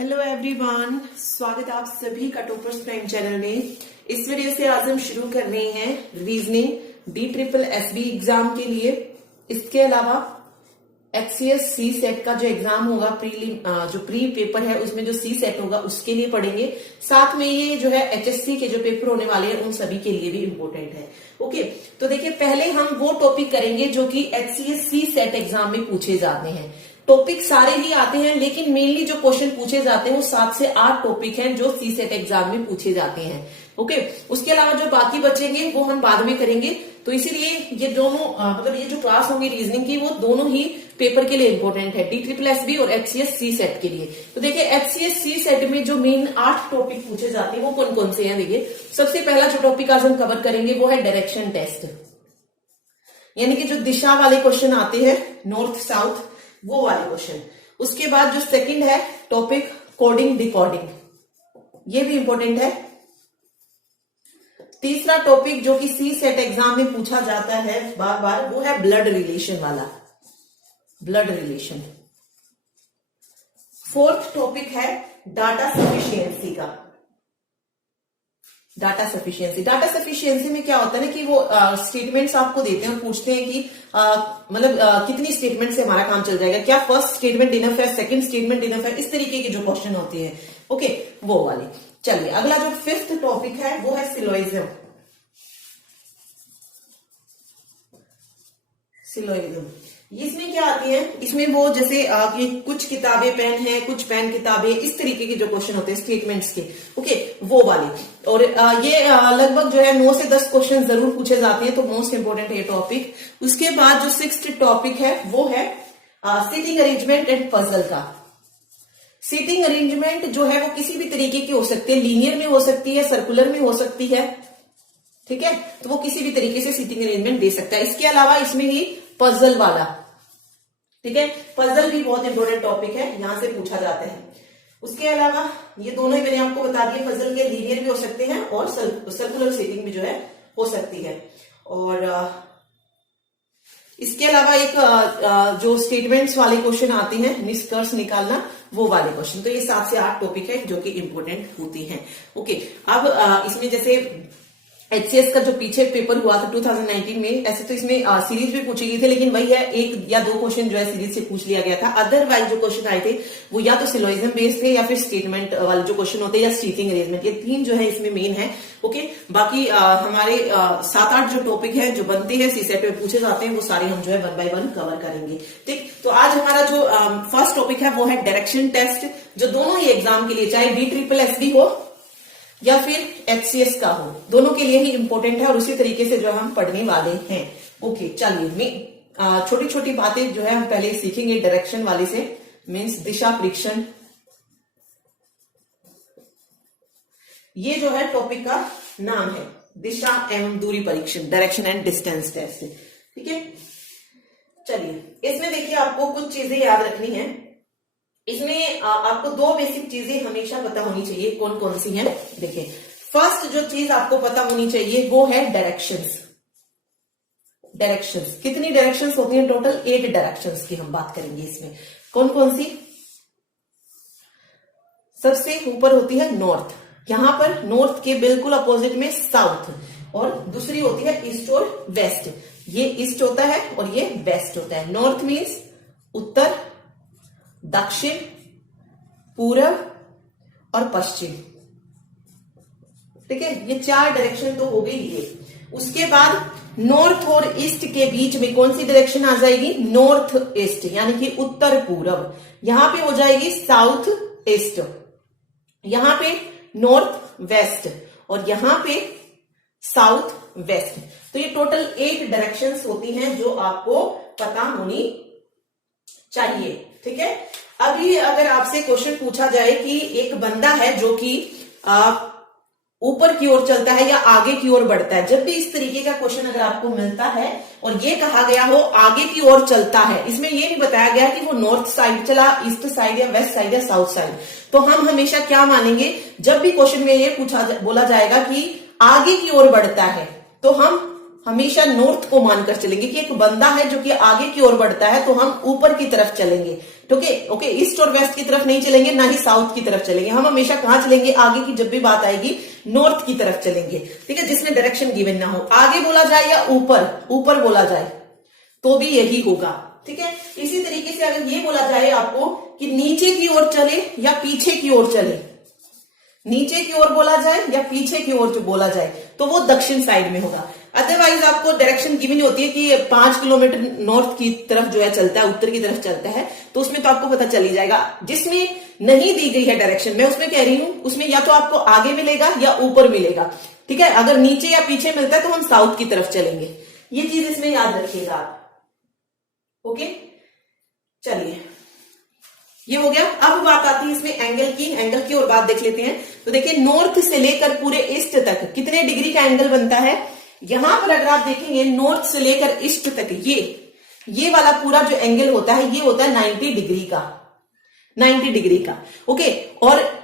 Hello everyone, स्वागत है आप सभी का टॉपर्स प्राइम चैनल में। इस वीडियो से आज हम शुरू कर रहे हैं रीजनिंग DSSB एग्जाम के लिए। इसके अलावा HCS सी सेट का जो एग्जाम होगा जो प्री पेपर है उसमें जो सी सेट होगा उसके लिए पढ़ेंगे। साथ में ये जो है HSC के जो पेपर होने वाले हैं उन सभी के लिए भी इम्पोर्टेंट है। ओके, तो देखिए पहले हम वो टॉपिक करेंगे जो कि HCS सी सेट एग्जाम में पूछे जाते हैं। टॉपिक सारे ही आते हैं लेकिन मेनली जो क्वेश्चन पूछे जाते हैं वो 7 से 8 टॉपिक हैं जो सी सेट एग्जाम में पूछे जाते हैं। ओके, उसके अलावा जो बाकी बचेंगे वो हम बाद में करेंगे। तो इसीलिए ये दोनों ये जो क्लास होंगी रीजनिंग की वो दोनों ही पेपर के लिए इंपॉर्टेंट है, DSSB और HCS सी सेट के लिए। तो देखिए HCS सी सेट में जो मेन 8 टॉपिक पूछे जाते हैं वो कौन कौन से हैं। देखिए सबसे पहला जो टॉपिक आज हम कवर करेंगे वो है डायरेक्शन टेस्ट, यानी कि जो दिशा वाले क्वेश्चन आते हैं नॉर्थ साउथ वो वाले क्वेश्चन। उसके बाद जो सेकंड है टॉपिक कोडिंग डिकोडिंग, ये भी इंपॉर्टेंट है। तीसरा टॉपिक जो कि सी सेट एग्जाम में पूछा जाता है बार बार वो है ब्लड रिलेशन वाला, ब्लड रिलेशन। फोर्थ टॉपिक है डाटा सफिशिएंसी का। डाटा सफिशिएंसी में क्या होता है ना कि वो स्टेटमेंट्स आपको देते हैं और पूछते हैं कि कितनी स्टेटमेंट से हमारा काम चल जाएगा, क्या फर्स्ट स्टेटमेंट इनफ है, सेकंड स्टेटमेंट इनफ है, इस तरीके के जो क्वेश्चन होते हैं। ओके, वो वाले। चलिए अगला जो फिफ्थ टॉपिक है वो है सिलोइज्म। इसमें क्या आती है, इसमें वो जैसे कुछ किताबें पेन है, कुछ पेन किताबें, इस तरीके के जो क्वेश्चन होते हैं स्टेटमेंट्स के। ओके, वो वाले। और ये लगभग जो है 9 से 10 क्वेश्चन जरूर पूछे जाते हैं, तो मोस्ट इंपोर्टेंट है टॉपिक। उसके बाद जो सिक्स्थ टॉपिक है वो है सीटिंग अरेंजमेंट एंड पजल का। सीटिंग अरेंजमेंट जो है वो किसी भी तरीके की हो सकती है, लीनियर में हो सकती है, सर्कुलर में हो सकती है, ठीक है, तो वो किसी भी तरीके से सीटिंग अरेंजमेंट दे सकता है। इसके अलावा इसमें ही पजल वाला, ठीक है, पजल भी बहुत इंपॉर्टेंट टॉपिक है, यहां से पूछा जाता है। उसके अलावा ये दोनों ही मैंने आपको बता दिए, पजल के लीनियर भी हो सकते हैं और सर्कुलर सीटिंग भी जो है हो सकती है। और इसके अलावा एक जो स्टेटमेंट्स वाले क्वेश्चन आते हैं, निष्कर्ष निकालना, वो वाले क्वेश्चन। तो ये 7 से 8 टॉपिक है जो कि इंपॉर्टेंट होती हैं। ओके, अब इसमें जैसे HCS का जो पीछे पेपर हुआ था 2019 में, ऐसे तो इसमें सीरीज भी पूछी गई थी, लेकिन वही है 1 या 2 क्वेश्चन जो है सीरीज से पूछ लिया गया था। अदरवाइज जो क्वेश्चन आए थे वो या तो सिलोइज्म बेस्ड थे या फिर स्टेटमेंट वाले जो क्वेश्चन होते हैं या सीटिंग अरेंजमेंट, ये 3 जो है इसमें मेन है। ओके, बाकी हमारे 7-8 जो टॉपिक है जो बनते हैं सी सेट में पूछे जाते हैं वो सारे हम जो है 1 by 1 कवर करेंगे। ठीक, तो आज हमारा जो फर्स्ट टॉपिक है वो है डायरेक्शन टेस्ट, जो दोनों ही एग्जाम के लिए, चाहे DSSB हो या फिर HCS का हो, दोनों के लिए ही इंपॉर्टेंट है और उसी तरीके से जो हम पढ़ने वाले हैं। ओके, चलिए छोटी छोटी बातें जो है हम पहले सीखेंगे डायरेक्शन वाले से, मीन्स दिशा परीक्षण। ये जो है टॉपिक का नाम है, दिशा एवं दूरी परीक्षण, डायरेक्शन एंड डिस्टेंस टेस्ट। ठीक है, चलिए इसमें देखिए आपको कुछ चीजें याद रखनी है। इसमें आपको 2 बेसिक चीजें हमेशा पता होनी चाहिए। कौन कौन सी हैं? देखिए, फर्स्ट जो चीज आपको पता होनी चाहिए वो है डायरेक्शंस। डायरेक्शंस कितनी डायरेक्शंस होती हैं? टोटल 8 डायरेक्शंस की हम बात करेंगे। इसमें कौन कौन सी? सबसे ऊपर होती है नॉर्थ, यहां पर नॉर्थ के बिल्कुल अपोजिट में साउथ, और दूसरी होती है ईस्ट और वेस्ट। ये ईस्ट होता है और ये वेस्ट होता है। नॉर्थ मीन्स उत्तर, दक्षिण, पूरब और पश्चिम। ठीक है, ये 4 डायरेक्शन तो हो गई ये। उसके बाद नॉर्थ और ईस्ट के बीच में कौन सी डायरेक्शन आ जाएगी? नॉर्थ ईस्ट, यानी कि उत्तर पूरब। यहां पे हो जाएगी साउथ ईस्ट, यहां पे नॉर्थ वेस्ट और यहां पे साउथ वेस्ट। तो ये टोटल 8 डायरेक्शंस होती हैं जो आपको पता होनी चाहिए। ठीक है, अभी अगर आपसे क्वेश्चन पूछा जाए कि एक बंदा है जो कि ऊपर की ओर चलता है या आगे की ओर बढ़ता है, जब भी इस तरीके का क्वेश्चन अगर आपको मिलता है और ये कहा गया हो आगे की ओर चलता है, इसमें ये नहीं बताया गया कि वो नॉर्थ साइड चला, ईस्ट साइड या वेस्ट साइड या साउथ साइड, तो हम हमेशा क्या मानेंगे? जब भी क्वेश्चन में ये बोला जाएगा कि आगे की ओर बढ़ता है, तो हम हमेशा नॉर्थ को मानकर चलेंगे कि एक बंदा है जो कि आगे की ओर बढ़ता है, तो हम ऊपर की तरफ चलेंगे। ओके, ईस्ट और वेस्ट की तरफ नहीं चलेंगे, ना ही साउथ की तरफ चलेंगे। हम हमेशा कहां चलेंगे, आगे की जब भी बात आएगी नॉर्थ की तरफ चलेंगे, ठीक है, जिसमें डायरेक्शन गिवन ना हो। आगे बोला जाए या ऊपर बोला जाए तो भी यही होगा, ठीक है। इसी तरीके से अगर ये बोला जाए आपको कि नीचे की ओर चले या पीछे की ओर चले, नीचे की ओर बोला जाए या पीछे की ओर जो बोला जाए तो वो दक्षिण साइड में होगा। अदरवाइज आपको डायरेक्शन गिवन होती है कि 5 किलोमीटर नॉर्थ की तरफ जो है चलता है, उत्तर की तरफ चलता है, तो उसमें तो आपको पता चल ही जाएगा। जिसमें नहीं दी गई है डायरेक्शन, मैं उसमें कह रही हूं, उसमें या तो आपको आगे मिलेगा या ऊपर मिलेगा, ठीक है। अगर नीचे या पीछे मिलता है तो हम साउथ की तरफ चलेंगे। ये चीज इसमें याद रखिएगा आप, ओके। चलिए, ये हो गया। अब बात आती है इसमें एंगल की और बात देख लेते हैं। तो देखिए, नॉर्थ से लेकर पूरे ईस्ट तक कितने डिग्री का एंगल बनता है। यहां पर अगर आप देखेंगे नॉर्थ से लेकर ईस्ट तक ये वाला पूरा जो एंगल होता है ये होता है 90 डिग्री का, 90 डिग्री का, ओके। और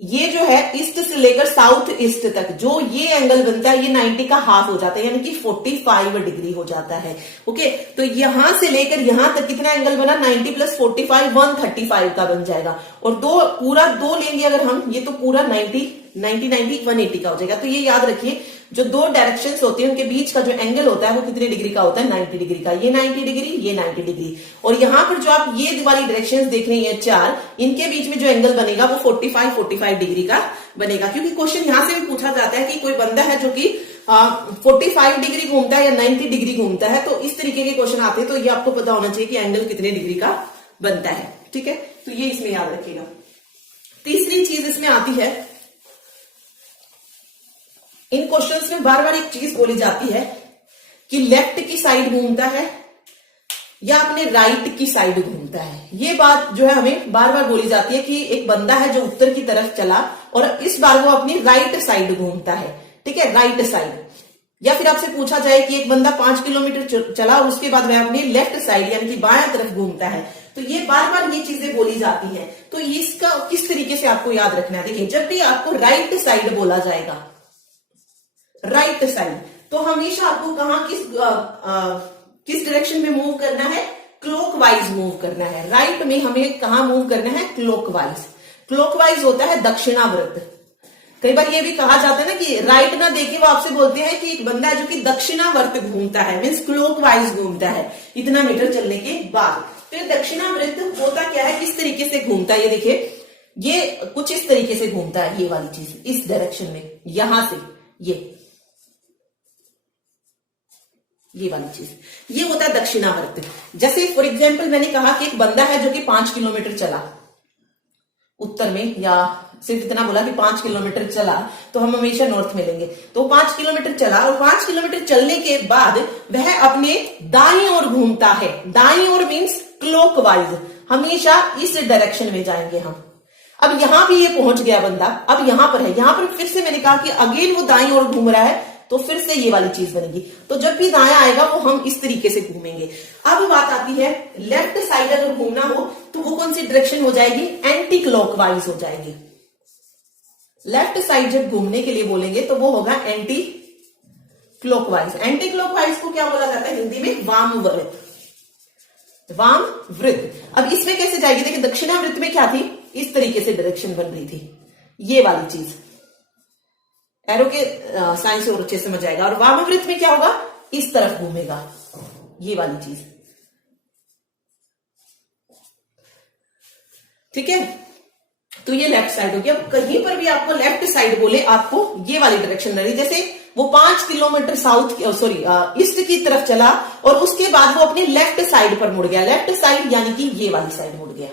ये जो है ईस्ट से लेकर साउथ ईस्ट तक जो ये एंगल बनता है ये 90 का हाफ हो जाता है, यानी कि 45 डिग्री हो जाता है, ओके। तो यहां से लेकर यहां तक कितना एंगल बना, 90 प्लस 45 135 का बन जाएगा। और पूरा दो लेंगे अगर हम, ये तो पूरा 90 180 का हो जाएगा। तो ये याद रखिए, जो दो डायरेक्शंस होती है उनके बीच का जो एंगल होता है वो कितने डिग्री का होता है, 90 डिग्री का। ये 90 डिग्री, ये 90 डिग्री। और यहां पर जो आप ये वाली डायरेक्शंस देख रही हैं 4, इनके बीच में जो एंगल बनेगा वो 45 डिग्री का बनेगा। क्योंकि क्वेश्चन यहां से भी पूछा जाता है कि कोई बंदा है जो कि 45 डिग्री घूमता है या 90 डिग्री घूमता है, तो इस तरीके के क्वेश्चन आते हैं। तो ये आपको पता होना चाहिए कि एंगल कितने डिग्री का बनता है, ठीक है। तो ये इसमें याद रखिएगा। तीसरी चीज इसमें आती है, इन क्वेश्चंस में बार बार एक चीज बोली जाती है कि लेफ्ट की साइड घूमता है या अपने राइट की साइड घूमता है। ये बात जो है हमें बार बार बोली जाती है कि एक बंदा है जो उत्तर की तरफ चला और इस बार वो अपनी राइट साइड घूमता है, ठीक है, राइट साइड। या फिर आपसे पूछा जाए कि एक बंदा 5 किलोमीटर चला और उसके बाद वह अपनी लेफ्ट साइड यानी कि बाएं तरफ घूमता है। तो ये बार बार ये चीजें बोली जाती है। तो इसका किस तरीके से आपको याद रखना है, देखिए, जब भी आपको राइट साइड बोला जाएगा, राइट साइड, तो हमेशा आपको कहां किस डायरेक्शन में मूव करना है, क्लॉकवाइज मूव करना है। राइट में हमें कहां मूव करना है, क्लॉकवाइज। क्लॉकवाइज होता है दक्षिणावर्त। कई बार ये भी कहा जाता है ना कि राइट ना देके वो आपसे बोलते हैं कि एक बंदा है जो कि दक्षिणावर्त घूमता है, मीन्स क्लॉकवाइज घूमता है इतना मीटर चलने के बाद। तो दक्षिणावर्त होता क्या है, किस तरीके से घूमता है, ये देखिए, ये कुछ इस तरीके से घूमता है, ये वाली चीज इस डायरेक्शन में, यहां से ये वाली चीज, ये होता है दक्षिणावर्त। जैसे फॉर एग्जाम्पल मैंने कहा कि एक बंदा है जो कि 5 किलोमीटर चला उत्तर में, या सिर्फ इतना बोला कि 5 किलोमीटर चला, तो हम हमेशा नॉर्थ में लेंगे। तो 5 किलोमीटर चला और 5 किलोमीटर चलने के बाद वह अपने दाईं ओर घूमता है। दाईं ओर मीन्स क्लॉकवाइज, हमेशा इस डायरेक्शन में जाएंगे हम। अब यहां भी ये पहुंच गया बंदा, अब यहां पर है, यहां पर फिर से मैंने कहा कि अगेन वो दाईं ओर घूम रहा है, तो फिर से ये वाली चीज बनेगी। तो जब भी दायां आएगा वो हम इस तरीके से घूमेंगे। अब बात आती है, लेफ्ट साइड अगर घूमना हो तो वो कौन सी डायरेक्शन हो जाएगी, एंटी क्लॉकवाइज हो जाएगी। लेफ्ट साइड जब घूमने के लिए बोलेंगे तो वो होगा एंटी क्लॉकवाइज। एंटी क्लॉकवाइज को क्या बोला जाता है हिंदी में, वामवृत्त, वामवृत्त। अब इसमें कैसे जाएगी, देखिए, दक्षिणावृत्त में क्या थी, इस तरीके से डायरेक्शन बन रही थी, ये वाली चीज, एरो के साइन से और अच्छे समझ आएगा। और वामवृत्त में क्या होगा, इस तरफ घूमेगा, ये वाली चीज, ठीक है। तो ये लेफ्ट साइड हो गया। कहीं पर भी आपको लेफ्ट साइड बोले, आपको ये वाली डायरेक्शन रही। जैसे वो 5 किलोमीटर ईस्ट की तरफ चला और उसके बाद वो अपनी लेफ्ट साइड पर मुड़ गया। लेफ्ट साइड यानी कि ये वाली साइड मुड़ गया।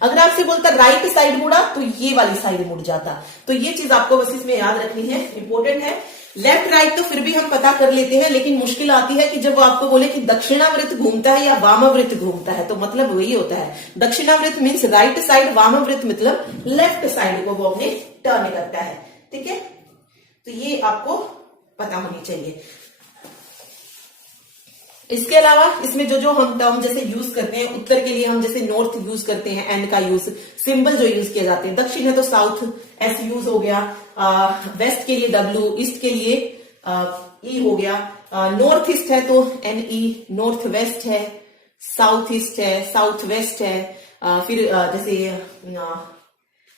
अगर आपसे बोलता राइट साइड मुड़ा तो ये वाली साइड मुड़ जाता। तो ये चीज आपको बस इसमें याद रखनी है, इंपॉर्टेंट है। लेफ्ट राइट तो फिर भी हम पता कर लेते हैं, लेकिन मुश्किल आती है कि जब वो आपको बोले कि दक्षिणावृत्त घूमता है या वामावृत्त घूमता है, तो मतलब वही होता है, दक्षिणावृत्त मीन्स राइट साइड, वामावृत्त मतलब लेफ्ट साइड को वो अपने टर्न करता है, ठीक है। तो ये आपको पता होनी चाहिए। इसके अलावा इसमें जो हम टर्म जैसे यूज करते हैं, उत्तर के लिए हम जैसे नॉर्थ यूज करते हैं, एन का यूज, सिंबल जो यूज किए जाते हैं, दक्षिण है तो साउथ एस यूज हो गया, वेस्ट के लिए डब्ल्यू, ईस्ट के लिए ई हो गया, नॉर्थ ईस्ट है तो एन ई, नॉर्थ वेस्ट है साउथ ईस्ट है, साउथ वेस्ट है, फिर जैसे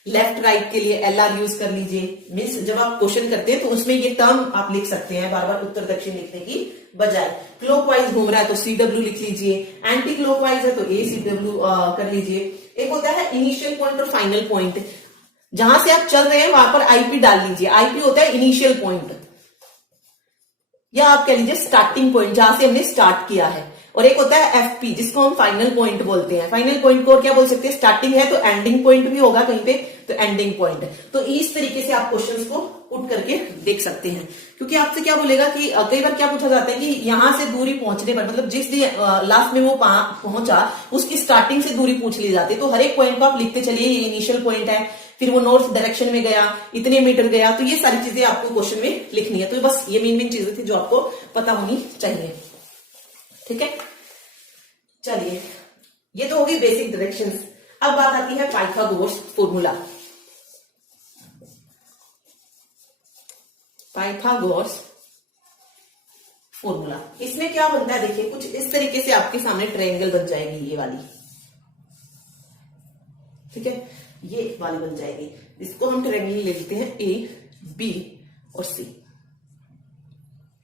लेफ्ट राइट के लिए LR यूज कर लीजिए। मीन्स जब आप क्वेश्चन करते हैं तो उसमें ये टर्म आप लिख सकते हैं बार बार उत्तर दक्षिण लिखने की बजाय। क्लॉकवाइज घूम रहा है तो CW लिख लीजिए, एंटी क्लॉकवाइज है तो ACW कर लीजिए। एक होता है इनिशियल पॉइंट और फाइनल पॉइंट, जहां से आप चल रहे हैं वहां पर IP डाल लीजिए। IP होता है इनिशियल पॉइंट, या आप कह लीजिए स्टार्टिंग पॉइंट, जहां से हमने स्टार्ट किया है। और एक होता है FP, जिसको हम फाइनल पॉइंट बोलते हैं। फाइनल पॉइंट को और क्या बोल सकते हैं, स्टार्टिंग है तो एंडिंग पॉइंट भी होगा कहीं पे, तो एंडिंग पॉइंट। तो इस तरीके से आप क्वेश्चंस को पुट करके देख सकते हैं। क्योंकि आपसे क्या बोलेगा कि कई बार क्या पूछा जाता है कि यहां से दूरी पहुंचने पर, मतलब जिस लास्ट में वो पहुंचा उसकी स्टार्टिंग से दूरी पूछ ली जाती है। तो हर एक पॉइंट को आप लिखते चलिए, ये इनिशियल पॉइंट है, फिर वो नॉर्थ डायरेक्शन में गया, इतने मीटर गया। तो ये सारी चीजें आपको क्वेश्चन में लिखनी है। तो बस ये मेन चीजें थी जो आपको पता होनी चाहिए। ठीक है, चलिए ये तो होगी बेसिक डायरेक्शंस। अब बात आती है पाइथागोरस फॉर्मूला। पाइथागोरस फॉर्मूला, इसमें क्या बनता है, देखिए कुछ इस तरीके से आपके सामने ट्रायंगल बन जाएगी ये वाली। ठीक है, ये वाली बन जाएगी, इसको हम ट्रायंगल ले लेते हैं A, B और C।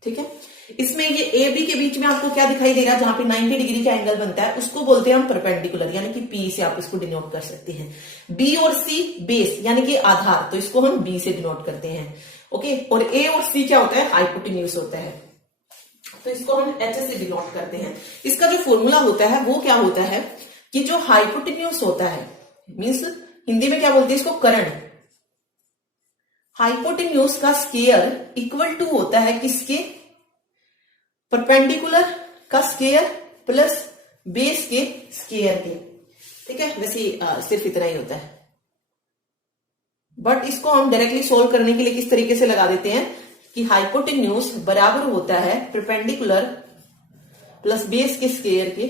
ठीक है, इसमें ये AB के बीच में आपको क्या दिखाई दे रहा है, जहां पे 90 डिग्री का एंगल बनता है उसको बोलते हैं हम परपेंडिकुलर, यानी कि P से आप इसको डिनोट कर सकते हैं। B और C बेस यानी कि आधार, तो इसको हम B से डिनोट करते हैं। ओके, और A और C क्या होता है, हाइपोटेन्यूज होता है, तो इसको हम H से डिनोट करते हैं। इसका जो फॉर्मूला होता है वो क्या होता है कि जो हाइपोटेन्यूज होता है, मीन्स हिंदी में क्या बोलते हैं इसको, कर्ण। हाइपोटेन्यूज का स्क्वायर इक्वल टू होता है किसके, परपेंडिकुलर का स्क्वायर प्लस बेस के स्क्वायर के। ठीक है, वैसे सिर्फ इतना ही होता है, बट इसको हम डायरेक्टली सोल्व करने के लिए किस तरीके से लगा देते हैं कि हाइपोटेन्यूज बराबर होता है परपेंडिकुलर प्लस बेस के स्क्वायर के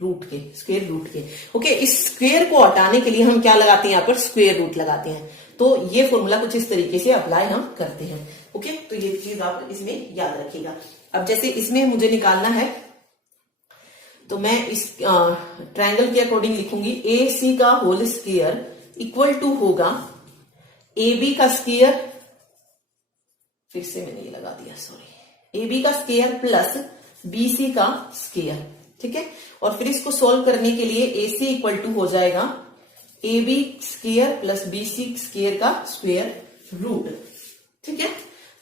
रूट के, स्क्वायर रूट के। ओके, इस स्क्वायर को हटाने के लिए हम क्या लगाते हैं, यहाँ पर स्क्वायर रूट लगाते हैं। तो ये फॉर्मूला कुछ इस तरीके से अप्लाई हम करते हैं। ओके, तो ये चीज आप इसमें याद रखिएगा। अब जैसे इसमें मुझे निकालना है तो मैं इस ट्रायंगल के अकॉर्डिंग लिखूंगी, AC का होल स्क्वायर इक्वल टू होगा AB का स्क्वायर, फिर से मैंने ये लगा दिया, सॉरी, AB का स्क्वायर प्लस BC का स्क्वायर। ठीक है, और फिर इसको सोल्व करने के लिए AC इक्वल टू हो जाएगा AB square plus BC square का स्क्वायर रूट। ठीक है,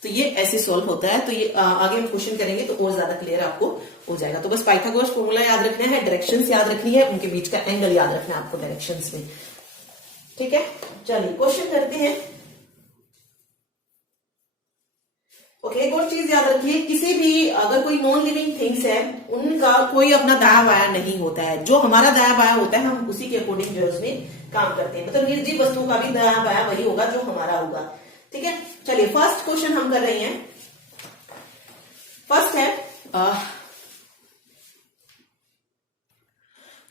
तो ये ऐसे सॉल्व होता है। तो ये आगे हम क्वेश्चन करेंगे तो और ज्यादा क्लियर आपको हो जाएगा। तो बस पाइथागोरस फॉर्मूला याद रखना है, डायरेक्शंस याद रखनी है, उनके बीच का एंगल याद रखना है आपको डायरेक्शंस में। ठीक है, चलिए क्वेश्चन करते हैं। ओके, एक और चीज याद रखिए, किसी भी अगर कोई नॉन लिविंग थिंग्स है उनका कोई अपना दाया बाया नहीं होता है। जो हमारा दाया बाया होता है हम उसी के अकॉर्डिंग जो है उसमें काम करते हैं। मतलब निर्जीव वस्तु का भी दाया बाया वही होगा जो हमारा होगा। ठीक है, चलिए फर्स्ट क्वेश्चन हम कर रहे हैं। फर्स्ट है,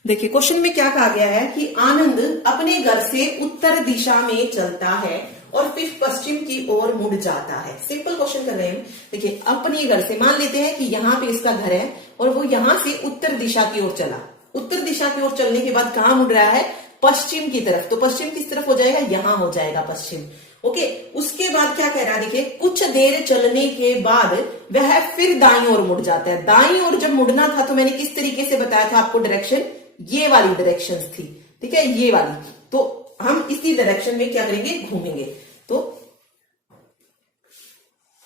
देखिए क्वेश्चन में क्या कहा गया है कि आनंद अपने घर से उत्तर दिशा में चलता है और फिर पश्चिम की ओर मुड़ जाता है। सिंपल क्वेश्चन कर रहे हैं। देखिए अपने घर से, मान लेते हैं कि यहाँ पे इसका घर है और वो यहां से उत्तर दिशा की ओर चला। उत्तर दिशा की ओर चलने के बाद कहां मुड़ रहा है, पश्चिम की तरफ। तो पश्चिम किस तरफ हो जाएगा, यहां हो जाएगा पश्चिम। ओके, उसके बाद क्या कह रहा है, देखिए कुछ देर चलने के बाद वह फिर दाईं ओर मुड़ जाता है। दाईं ओर जब मुड़ना था तो मैंने किस तरीके से बताया था आपको, डायरेक्शन ये वाली डायरेक्शन थी। ठीक है, ये वाली। तो हम इसी डायरेक्शन में क्या करेंगे, घूमेंगे। तो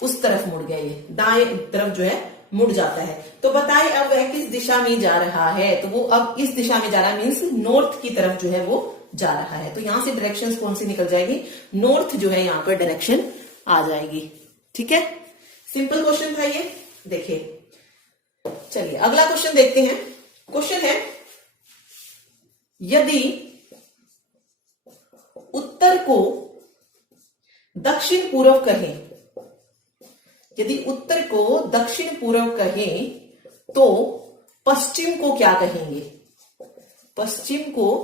उस तरफ मुड़ गया, ये दाएं तरफ जो है मुड़ जाता है। तो बताए अब वह किस दिशा में जा रहा है। तो वो अब इस दिशा में जा रहा है, मीन्स नॉर्थ की तरफ जो है वो जा रहा है। तो यहां से डायरेक्शंस कौन सी निकल जाएगी, नॉर्थ जो है यहां पर डायरेक्शन आ जाएगी। ठीक है, सिंपल क्वेश्चन था ये। देखिए चलिए अगला क्वेश्चन देखते हैं। क्वेश्चन है, यदि उत्तर को दक्षिण पूर्व कहें, यदि उत्तर को दक्षिण पूर्व कहें तो पश्चिम को क्या कहेंगे, पश्चिम को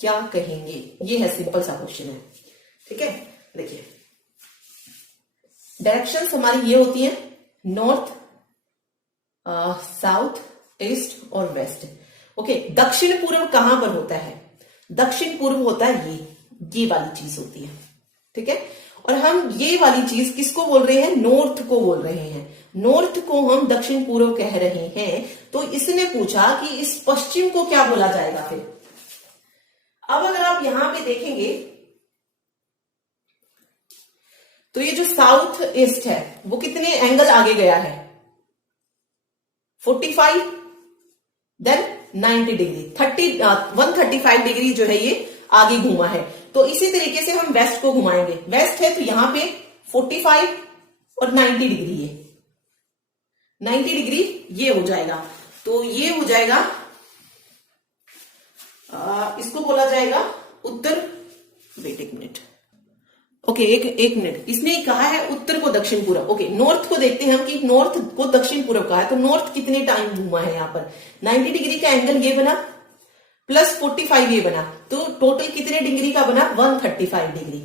क्या कहेंगे। ये है सिंपल सा क्वेश्चन है। ठीक है, देखिए डायरेक्शंस हमारी ये होती हैं, नॉर्थ, साउथ, ईस्ट और वेस्ट। ओके, दक्षिण पूर्व कहां पर होता है? दक्षिण पूर्व होता है ये वाली चीज होती है, ठीक है। और हम ये वाली चीज किसको बोल रहे हैं? नॉर्थ को बोल रहे हैं। नॉर्थ को हम दक्षिण पूर्व कह रहे हैं। तो इसने पूछा कि इस पश्चिम को क्या बोला जाएगा फिर। अब अगर आप यहां पे देखेंगे तो ये जो साउथ ईस्ट है वो कितने एंगल आगे गया है? 45, देन 90 डिग्री, 135 डिग्री जो है ये आगे घूमा है। तो इसी तरीके से हम वेस्ट को घुमाएंगे। वेस्ट है तो यहां पे 45 और 90 डिग्री है, 90 डिग्री ये हो जाएगा। तो ये हो जाएगा, इसको बोला जाएगा उत्तर। वेट एक मिनट, ओके, एक मिनट। इसने कहा है उत्तर को दक्षिण पूर्व। ओके, नॉर्थ को देखते हैं हम कि नॉर्थ को दक्षिण पूर्व कहा है। तो नॉर्थ कितने टाइम घूमा है? यहाँ पर 90 डिग्री का एंगल ये बना प्लस 45 ये बना, तो टोटल कितने डिग्री का बना? 135 डिग्री,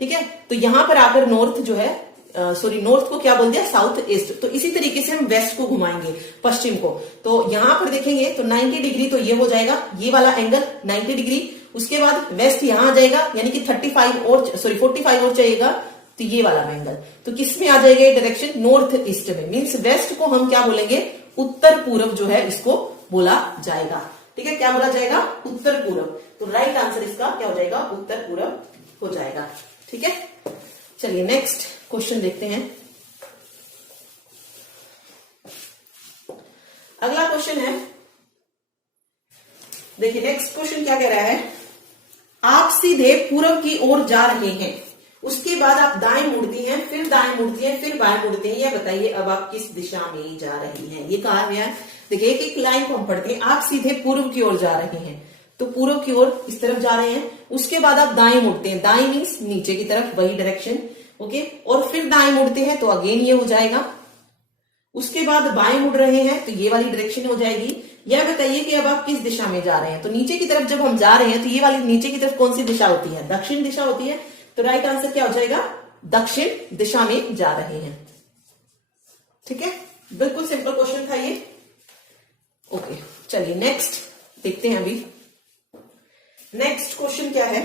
ठीक है। तो यहां पर आकर नॉर्थ जो है, नॉर्थ को क्या बोल दिया? South east. तो इसी तरीके से हम वेस्ट को घुमाएंगे, पश्चिम को। तो यहां पर देखेंगे तो 90 डिग्री तो ये हो जाएगा, ये वाला एंगल 90 डिग्री। उसके बाद वेस्ट यहां आ जाएगा, यानी कि 45 और चाहिएगा, तो ये वाला एंगल। तो किस में आ जाएगा ये डायरेक्शन? नॉर्थ ईस्ट में। मीन्स वेस्ट को हम क्या बोलेंगे? उत्तर पूर्व जो है इसको बोला जाएगा, ठीक है। क्या बोला जाएगा? उत्तर पूर्व। तो राइट आंसर इसका क्या हो जाएगा? उत्तर पूर्व हो जाएगा, ठीक है। चलिए नेक्स्ट क्वेश्चन देखते हैं। अगला क्वेश्चन है, देखिए नेक्स्ट क्वेश्चन क्या कह रहा है? आप सीधे पूर्व की ओर जा रहे हैं, उसके बाद आप दाएं मुड़ती हैं, फिर दाएं मुड़ती हैं, फिर बाएं मुड़ती हैं। यह बताइए अब आप किस दिशा में जा रही हैं? ये कहा गया है। देखिए एक एक लाइन को हम पढ़ते हैं। आप सीधे पूर्व की ओर जा रहे हैं, तो पूर्व की ओर इस तरफ जा रहे हैं। उसके बाद आप दाएं मुड़ते हैं, दाएं मीन्स नीचे की तरफ, वही डायरेक्शन, ओके। और फिर दाएं मुड़ते हैं तो अगेन ये हो जाएगा। उसके बाद बाएं मुड़ रहे हैं तो ये वाली डायरेक्शन हो जाएगी। यह बताइए कि अब आप किस दिशा में जा रहे हैं? तो नीचे की तरफ जब हम जा रहे हैं तो ये वाली नीचे की तरफ कौन सी दिशा होती है? दक्षिण दिशा होती है। तो राइट आंसर क्या हो जाएगा? दक्षिण दिशा में जा रहे हैं, ठीक है। बिल्कुल सिंपल क्वेश्चन था ये। ओके, चलिए नेक्स्ट देखते हैं। अभी नेक्स्ट क्वेश्चन क्या है?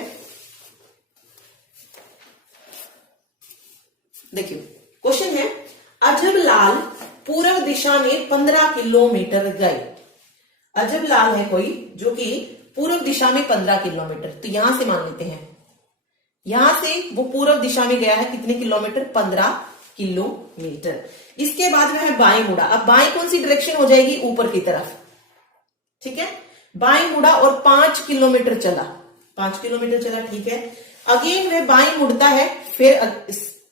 देखिए क्वेश्चन है, अजब लाल पूर्व दिशा में 15 किलोमीटर गए। अजब लाल है कोई जो कि पूर्व दिशा में 15 किलोमीटर। तो यहां से मान लेते हैं, यहां से वो पूर्व दिशा में गया है कितने किलोमीटर? 15 किलोमीटर। इसके बाद वह बाएं मुड़ा। अब बाएं कौन सी डायरेक्शन हो जाएगी? ऊपर की तरफ, ठीक है। बाएं मुड़ा और 5 किलोमीटर चला, 5 किलोमीटर चला, ठीक है। अगेन वह बाएं मुड़ता है, फिर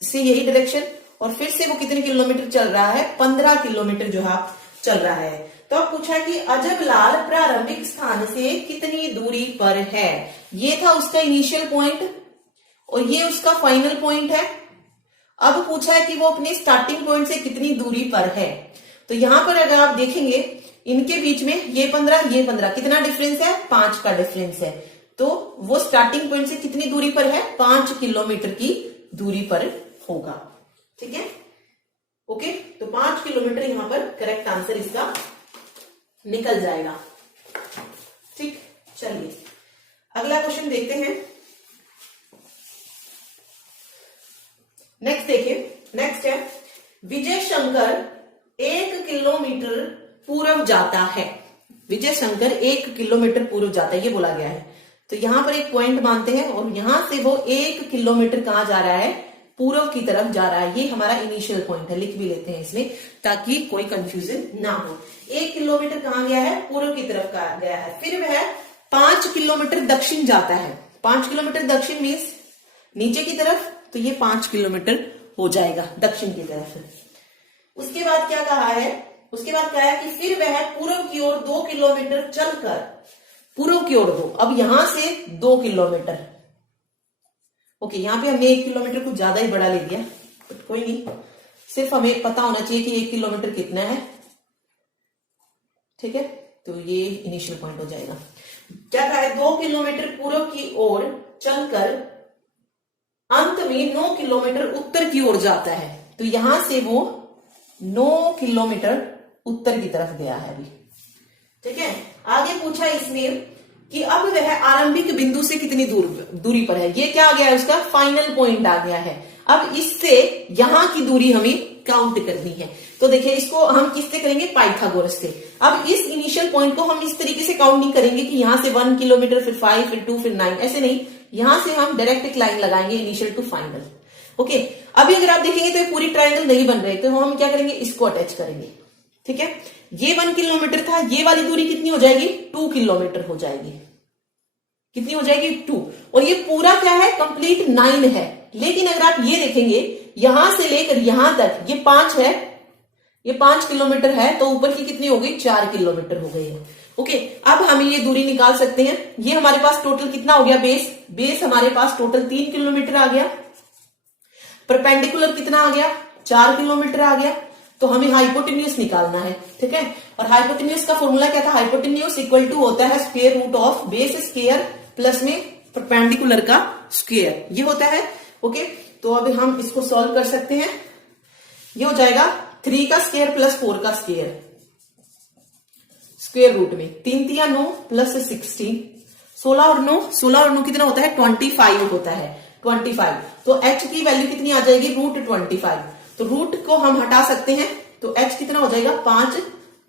से यही डायरेक्शन, और फिर से वो कितने किलोमीटर चल रहा है? 15 किलोमीटर जो है चल रहा है। तो अब पूछा कि अजब लाल प्रारंभिक स्थान से कितनी दूरी पर है? ये था उसका इनिशियल पॉइंट और ये उसका फाइनल पॉइंट है। अब पूछा है कि वो अपने स्टार्टिंग पॉइंट से कितनी दूरी पर है। तो यहां पर अगर आप देखेंगे इनके बीच में ये 15 कितना डिफरेंस है? 5 का डिफरेंस है। तो वो स्टार्टिंग पॉइंट से कितनी दूरी पर है? 5 किलोमीटर की दूरी पर होगा, ठीक है। ओके, तो 5 किलोमीटर यहां पर करेक्ट आंसर इसका निकल जाएगा, ठीक। चलिए अगला क्वेश्चन देखते हैं। नेक्स्ट देखिए, नेक्स्ट है, विजय शंकर 1 किलोमीटर पूर्व जाता है। विजय शंकर 1 किलोमीटर पूर्व जाता है, ये बोला गया है। तो यहां पर एक पॉइंट मानते हैं और यहां से वो 1 किलोमीटर कहां जा रहा है? पूर्व की तरफ जा रहा है। ये हमारा इनिशियल पॉइंट है, लिख भी लेते हैं इसमें ताकि कोई कंफ्यूजन ना हो। 1 किलोमीटर कहां गया है? पूर्व की तरफ गया है। फिर वह 5 किलोमीटर दक्षिण जाता है। 5 किलोमीटर दक्षिण मीन्स नीचे की तरफ, तो ये 5 किलोमीटर हो जाएगा दक्षिण की तरफ। उसके बाद क्या कहा है? उसके बाद क्या है कि फिर वह पूर्व की ओर 2 किलोमीटर चलकर, पूर्व की ओर 2, अब यहां से 2 किलोमीटर, ओके, यहां पे हमने 1 किलोमीटर कुछ ज्यादा ही बड़ा ले लिया, बट कोई नहीं, सिर्फ हमें पता होना चाहिए कि 1 किलोमीटर कितना है, ठीक है। तो ये इनिशियल पॉइंट हो जाएगा। क्या कहा है? 2 किलोमीटर पूर्व की ओर चलकर अंत में 9 किलोमीटर उत्तर की ओर जाता है। तो यहां से वो 9 किलोमीटर उत्तर की तरफ गया है अभी, ठीक है। आगे पूछा इसमें कि अब वह आरंभिक बिंदु से कितनी दूरी पर है। ये क्या आ गया है, उसका फाइनल पॉइंट आ गया है। अब इससे यहां की दूरी हमें काउंट करनी है। तो देखिए इसको हम किससे करेंगे, पाइथागोरस से। अब इस इनिशियल पॉइंट को हम इस तरीके से काउंट नहीं करेंगे कि यहां से 1 किलोमीटर, फिर 5, फिर 2, फिर 9, ऐसे नहीं। यहां से हम डायरेक्ट एक लाइन लगाएंगे इनिशियल टू फाइनल। ओके, अभी अगर आप देखेंगे तो ये पूरी ट्रायंगल नहीं बन रही, तो हम क्या करेंगे, इसको अटैच करेंगे। ठीक है, ये 1 किलोमीटर था, ये वाली दूरी कितनी हो जाएगी, 2 किलोमीटर हो जाएगी। कितनी हो जाएगी, 2। और ये पूरा क्या है, कंप्लीट 9 है। लेकिन अगर आप ये देखेंगे यहां से लेकर यहां तक ये 5 है, ये 5 किलोमीटर है, तो ऊपर की कितनी हो गई, 4 किलोमीटर हो गई है। ओके, अब हम ये दूरी निकाल सकते हैं। ये हमारे पास टोटल कितना हो गया, बेस हमारे पास टोटल 3 किलोमीटर आ गया। परपेंडिकुलर कितना आ गया, 4 किलोमीटर आ गया। तो हमें हाइपोटेन्यूज निकालना है। ठीक है, और हाइपोटेन्यूज का फॉर्मूला क्या था, हाइपोटेन्यूज इक्वल टू होता है square root of base square plus में परपेंडिकुलर का स्क्वायर, ये होता है। ओके, तो अभी हम इसको सॉल्व कर सकते हैं। ये हो जाएगा 3 का स्क्वायर प्लस 4 का स्क्वायर, स्क्वायर रूट में 3 3 9 प्लस 16, 16 और 9 कितना होता है, 25 होता है, 25। तो h की वैल्यू कितनी आ जाएगी, रूट 25। तो रूट को हम हटा सकते हैं, तो h कितना हो जाएगा, 5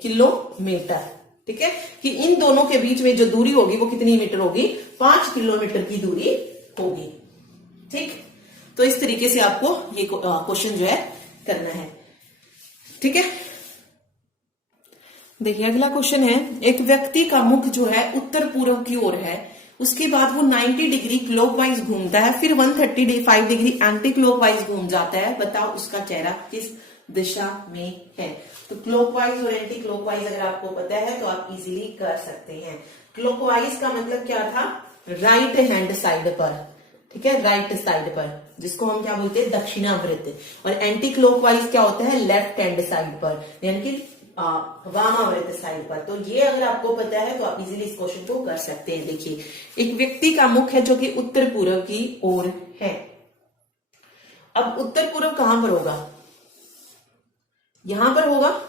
किलोमीटर। ठीक है, कि इन दोनों के बीच में जो दूरी होगी वो कितनी मीटर होगी, 5 किलोमीटर की दूरी होगी। ठीक, तो इस तरीके से आपको ये क्वेश्चन जो है करना है। ठीक है, देखिए अगला क्वेश्चन है, एक व्यक्ति का मुख जो है उत्तर पूर्व की ओर है, उसके बाद वो 90 डिग्री क्लॉकवाइज घूमता है, फिर 135 डिग्री एंटी क्लॉकवाइज घूम जाता है। बताओ उसका चेहरा किस दिशा में है। तो क्लॉकवाइज और एंटी क्लॉकवाइज अगर आपको पता है तो आप इजीली कर सकते हैं। क्लॉकवाइज का मतलब क्या था, राइट हैंड साइड पर। ठीक है, राइट साइड पर, जिसको हम क्या बोलते हैं, दक्षिणावृत्त। और एंटी क्लॉकवाइज क्या होता है, लेफ्ट हैंड साइड पर, यानी कि वामावृत्त साइड पर। तो ये अगर आपको पता है तो आप इजीली इस क्वेश्चन को कर सकते हैं। देखिए एक व्यक्ति का मुख है जो कि उत्तर पूर्व की ओर है। अब उत्तर पूर्व कहां पर होगा, यहां पर होगा,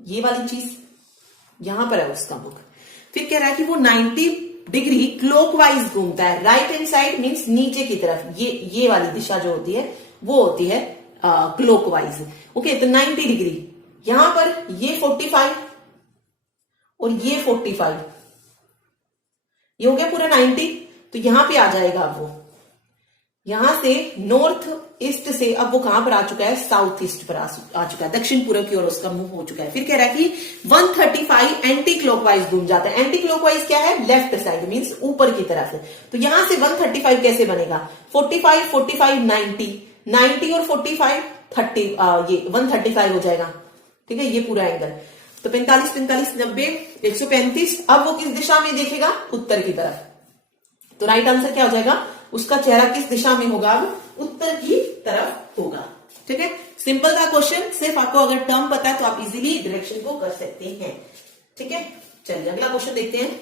ये वाली चीज यहां पर है उसका मुख। फिर कह रहा है कि वो 90 डिग्री क्लॉकवाइज घूमता है, राइट हैंड साइड मींस नीचे की तरफ, ये वाली दिशा जो होती है वो होती है क्लॉकवाइज। ओके, तो 90 डिग्री, यहां पर ये 45 और ये 45, ये हो गया पूरा 90। तो यहां पे आ जाएगा अब वो, यहां से नॉर्थ ईस्ट से अब वो कहां पर आ चुका है, साउथ ईस्ट पर आ चुका है, दक्षिण पूर्व की ओर उसका मुंह हो चुका है। फिर कह रहा है कि 135 एंटी क्लॉकवाइज घूम जाता है। एंटी क्लॉकवाइज क्या है, लेफ्ट साइड मींस ऊपर की तरफ। तो यहां से 135 कैसे बनेगा, 45 45 90 और 45 30, ये 135 हो जाएगा। ठीक है, ये पूरा एंगल। तो 45 45 90 135। अब वो किस दिशा में देखेगा, उत्तर की तरफ। तो राइट आंसर क्या हो जाएगा, उसका चेहरा किस दिशा में होगा, अब उत्तर की तरफ होगा। ठीक है, सिंपल था क्वेश्चन। सिर्फ आपको अगर टर्म पता है तो आप इजीली डायरेक्शन को कर सकते हैं। ठीक है, चलिए अगला क्वेश्चन देखते हैं।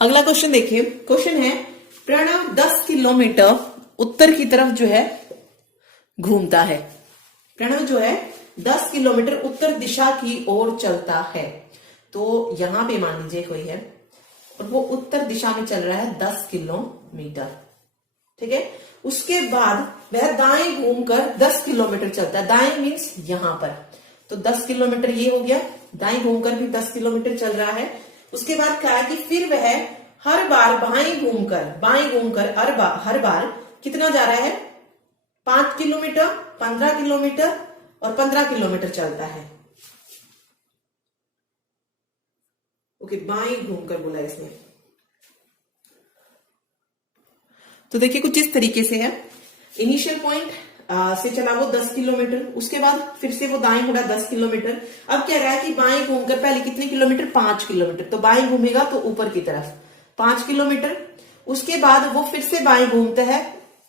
अगला क्वेश्चन देखिए, क्वेश्चन है, प्रणव 10 किलोमीटर उत्तर की तरफ जो है घूमता है। प्रणव जो है 10 किलोमीटर उत्तर दिशा की ओर चलता है। तो यहां पे मान लीजिए कोई है और वो उत्तर दिशा में चल रहा है 10 किलोमीटर। ठीक है, उसके बाद वह दाएं घूमकर 10 किलोमीटर चलता है। दाएं मीन्स यहां पर, तो 10 किलोमीटर ये हो गया, दाएं घूमकर भी 10 किलोमीटर चल रहा है। उसके बाद क्या है कि फिर वह हर बार बाएं घूमकर हर बार कितना जा रहा है, 5 किलोमीटर, 15 किलोमीटर और 15 किलोमीटर चलता है। ओके, बाएं घूमकर बोला इसने। तो देखिए कुछ इस तरीके से है, इनिशियल पॉइंट से चला वो 10 किलोमीटर, उसके बाद फिर से वो दाएं मुड़ा 10 किलोमीटर। अब कह रहा है कि बाएं घूमकर पहले कितने किलोमीटर, 5 किलोमीटर। तो बाएं घूमेगा तो ऊपर की तरफ 5 किलोमीटर। उसके बाद वो फिर से बाएं घूमता है,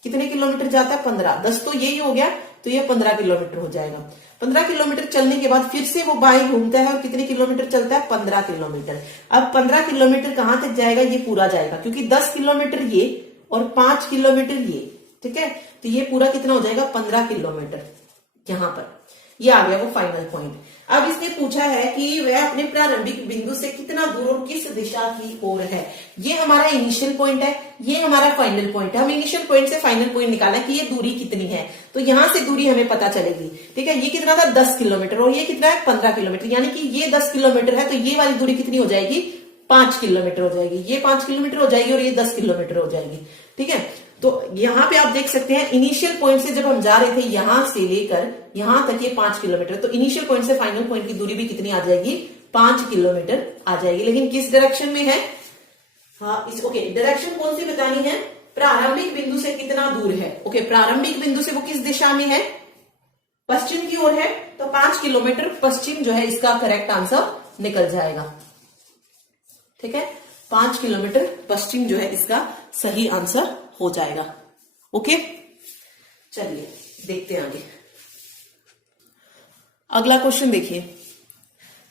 कितने किलोमीटर जाता है, 15। 10 तो यही हो गया, तो ये 15 किलोमीटर हो जाएगा। 15 किलोमीटर चलने के बाद फिर से वो बाएं घूमता है और कितने किलोमीटर चलता है, 15 किलोमीटर। अब 15 किलोमीटर कहां तक जाएगा, ये पूरा जाएगा, क्योंकि 10 किलोमीटर ये और 5 किलोमीटर ये। ठीक है, तो ये पूरा कितना हो जाएगा, 15 किलोमीटर। यहां पर ये आ गया वो फाइनल पॉइंट। अब इसने पूछा है कि वह अपने प्रारंभिक बिंदु से कितना दूर और किस दिशा की ओर है। ये हमारा इनिशियल पॉइंट है, ये हमारा फाइनल पॉइंट है। हम इनिशियल पॉइंट से फाइनल पॉइंट निकालना कि ये दूरी कितनी है, तो यहां से दूरी हमें पता चलेगी। ठीक है, ये कितना था 10 किलोमीटर और ये कितना है 15 किलोमीटर, यानी कि ये 10 किलोमीटर है तो ये वाली दूरी कितनी हो जाएगी 5 किलोमीटर हो जाएगी, ये 5 किलोमीटर हो जाएगी और ये 10 किलोमीटर हो जाएगी। ठीक है, तो यहां पे आप देख सकते हैं इनिशियल पॉइंट से जब हम जा रहे थे यहां से लेकर यहां तक ये 5 किलोमीटर, तो इनिशियल पॉइंट से फाइनल पॉइंट की दूरी भी कितनी आ जाएगी 5 किलोमीटर आ जाएगी। लेकिन किस डायरेक्शन में है, हाँ ओके, डायरेक्शन कौन सी बतानी है, प्रारंभिक बिंदु से कितना दूर है। ओके, प्रारंभिक बिंदु से वो किस दिशा में है, पश्चिम की ओर है, तो 5 किलोमीटर पश्चिम जो है इसका करेक्ट आंसर निकल जाएगा। ठीक है, 5 किलोमीटर पश्चिम जो है इसका सही आंसर हो जाएगा। ओके, चलिए देखते हैं आगे। अगला क्वेश्चन देखिए,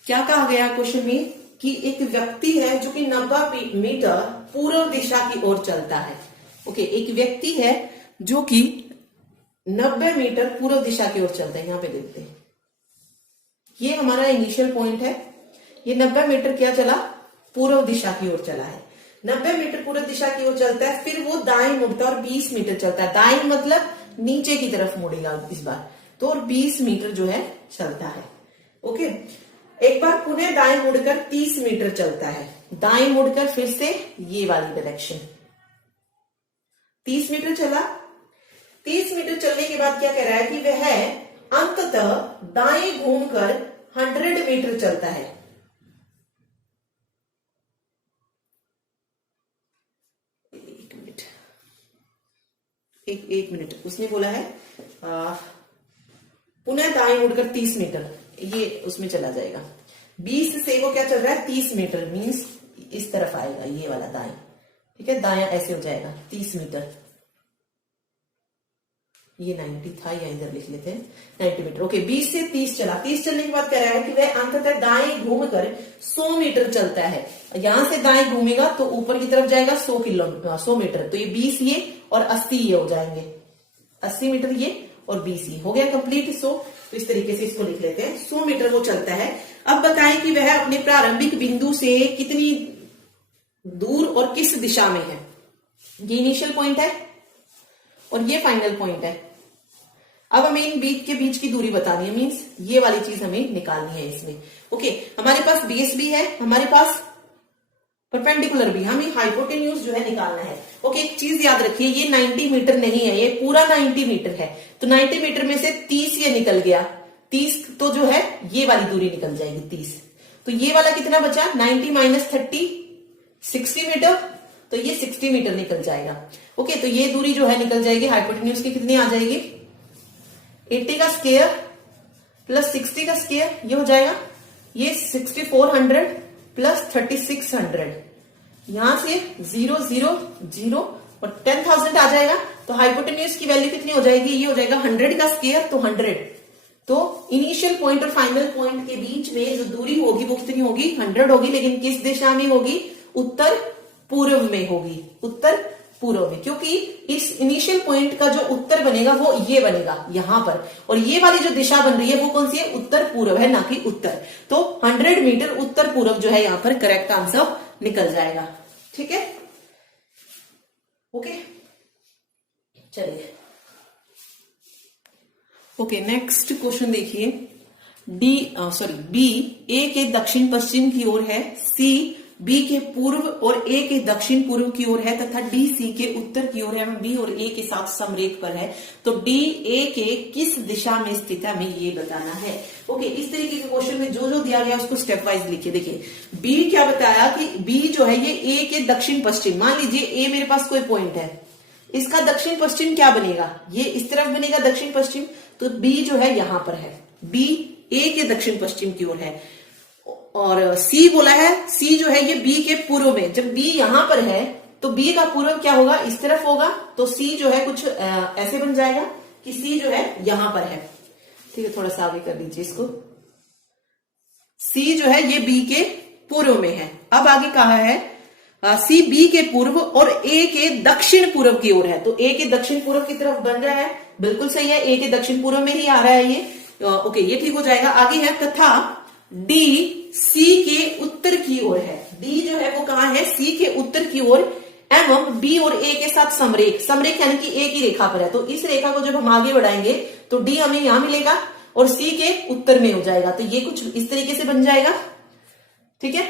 क्या कहा गया क्वेश्चन में कि एक व्यक्ति है जो कि 90 मीटर पूर्व दिशा की ओर चलता है। ओके, एक व्यक्ति है जो कि 90 मीटर पूर्व दिशा की ओर चलता है। यहां पे देखते हैं, ये हमारा इनिशियल पॉइंट है, ये 90 मीटर क्या चला, पूर्व दिशा की ओर चला है। 90 मीटर पूर्व दिशा की ओर चलता है, फिर वो दाएं मुड़ता है और 20 मीटर चलता है। दाएं मतलब नीचे की तरफ मुड़ेगा इस बार, तो और 20 मीटर जो है चलता है। ओके, एक बार पुनः दाएं मुड़कर 30 मीटर चलता है, दाएं मुड़कर फिर से ये वाली डायरेक्शन 30 मीटर चला। 30 मीटर चलने के बाद क्या कह रहा है कि वह अंततः दाएं घूमकर 100 मीटर चलता है। एक मिनट, उसने बोला है पुनः दाएं मुड़कर 30 मीटर, ये उसमें चला जाएगा। 20 से वो क्या चल रहा है 30 मीटर, मीन्स इस तरफ आएगा ये वाला दाएं। ठीक है, दाया ऐसे हो जाएगा 30 मीटर, ये 90 था या इधर लिख लेते हैं 90 मीटर। ओके, 20 से 30 चला। 30 चलने के बाद कह रहा है कि वह अंततः दाएं घूमकर 100 मीटर चलता है। यहां से दाएं घूमेगा तो ऊपर की तरफ जाएगा 100 मीटर, तो ये 20 ये और 80 ये हो जाएंगे, 80 मीटर ये और 20 ये हो गया कंप्लीट 100। तो इस तरीके से इसको लिख लेते हैं, 100 मीटर वो चलता है। अब बताएं कि वह अपने प्रारंभिक बिंदु से कितनी दूर और किस दिशा में है। ये इनिशियल पॉइंट है और ये फाइनल पॉइंट है। अब हमें इन बीच के बीच की दूरी बतानी है, मींस ये वाली चीज हमें निकालनी है इसमें। ओके, हमारे पास बेस भी है, हमारे पास परपेंडिकुलर भी, हमें हाइपोटेन्यूज जो है निकालना है। ओके, एक चीज याद रखिए, ये 90 मीटर नहीं है, ये पूरा 90 मीटर है। तो 90 मीटर में से 30 ये निकल गया, 30 तो जो है ये वाली दूरी निकल जाएगी 30। तो ये वाला कितना बचा 90 माइनस 30 60 मीटर, तो ये 60 मीटर निकल जाएगा। ओके, तो ये दूरी जो है निकल जाएगी हाइपोटेन्यूज की, कितनी आ जाएगी 80 का स्क्वायर प्लस 60 का स्क्वायर, ये हो जाएगा ये 6400 प्लस 3600, यहां से 0 0 0 और 10,000 आ जाएगा। तो हाइपोटेन्यूज की वैल्यू कितनी हो जाएगी, ये हो जाएगा 100 का स्क्वायर तो 100। तो इनिशियल पॉइंट और फाइनल पॉइंट के बीच में जो दूरी होगी वो कितनी होगी 100 होगी, लेकिन किस दिशा में होगी, उत्तर पूर्व में होगी, उत्तर पूर्व में, क्योंकि इस इनिशियल पॉइंट का जो उत्तर बनेगा वो ये बनेगा यहां पर, और ये वाली जो दिशा बन रही है वो कौन सी है, उत्तर पूर्व है, ना कि उत्तर। तो 100 मीटर उत्तर पूर्व जो है यहां पर करेक्ट आंसर निकल जाएगा। ठीक है, ओके, चलिए ओके, नेक्स्ट क्वेश्चन देखिए। बी ए के दक्षिण पश्चिम की ओर है, सी बी के पूर्व और ए के दक्षिण पूर्व की ओर है, तथा डी सी के उत्तर की ओर है, बी और ए के साथ समरेख पर है। तो डी ए के किस दिशा में स्थित है, हमें ये बताना है। ओके, इस तरीके के क्वेश्चन में जो जो दिया गया उसको स्टेप वाइज लिखिए। देखिए, बी क्या बताया कि बी जो है ये ए के दक्षिण पश्चिम, मान लीजिए ए मेरे पास कोई पॉइंट है, इसका दक्षिण पश्चिम क्या बनेगा, ये इस तरफ बनेगा दक्षिण पश्चिम, तो बी जो है यहां पर है, बी ए के दक्षिण पश्चिम की ओर है। और सी बोला है, सी जो है ये बी के पूर्व में, जब बी यहां पर है तो बी का पूर्व क्या होगा, इस तरफ होगा, तो सी जो है कुछ ऐसे बन जाएगा कि सी जो है यहां पर है। ठीक है, थोड़ा सा आगे कर दीजिए इसको, सी जो है ये बी के पूर्व में है। अब आगे कहा है सी बी के पूर्व और ए के दक्षिण पूर्व की ओर है, तो ए के दक्षिण पूर्व की तरफ बन रहा है, बिल्कुल सही है, ए के दक्षिण पूर्व में ही आ रहा है ये। ओके, ये ठीक हो जाएगा। आगे है तथा डी सी के उत्तर की ओर है। डी जो है वो कहां है? सी के उत्तर की ओर एवं बी और ए के साथ समरेख, समरेख यानी कि ए की रेखा पर है। तो इस रेखा को जब हम आगे बढ़ाएंगे तो डी हमें यहां मिलेगा और सी के उत्तर में हो जाएगा। तो ये कुछ इस तरीके से बन जाएगा, ठीक है,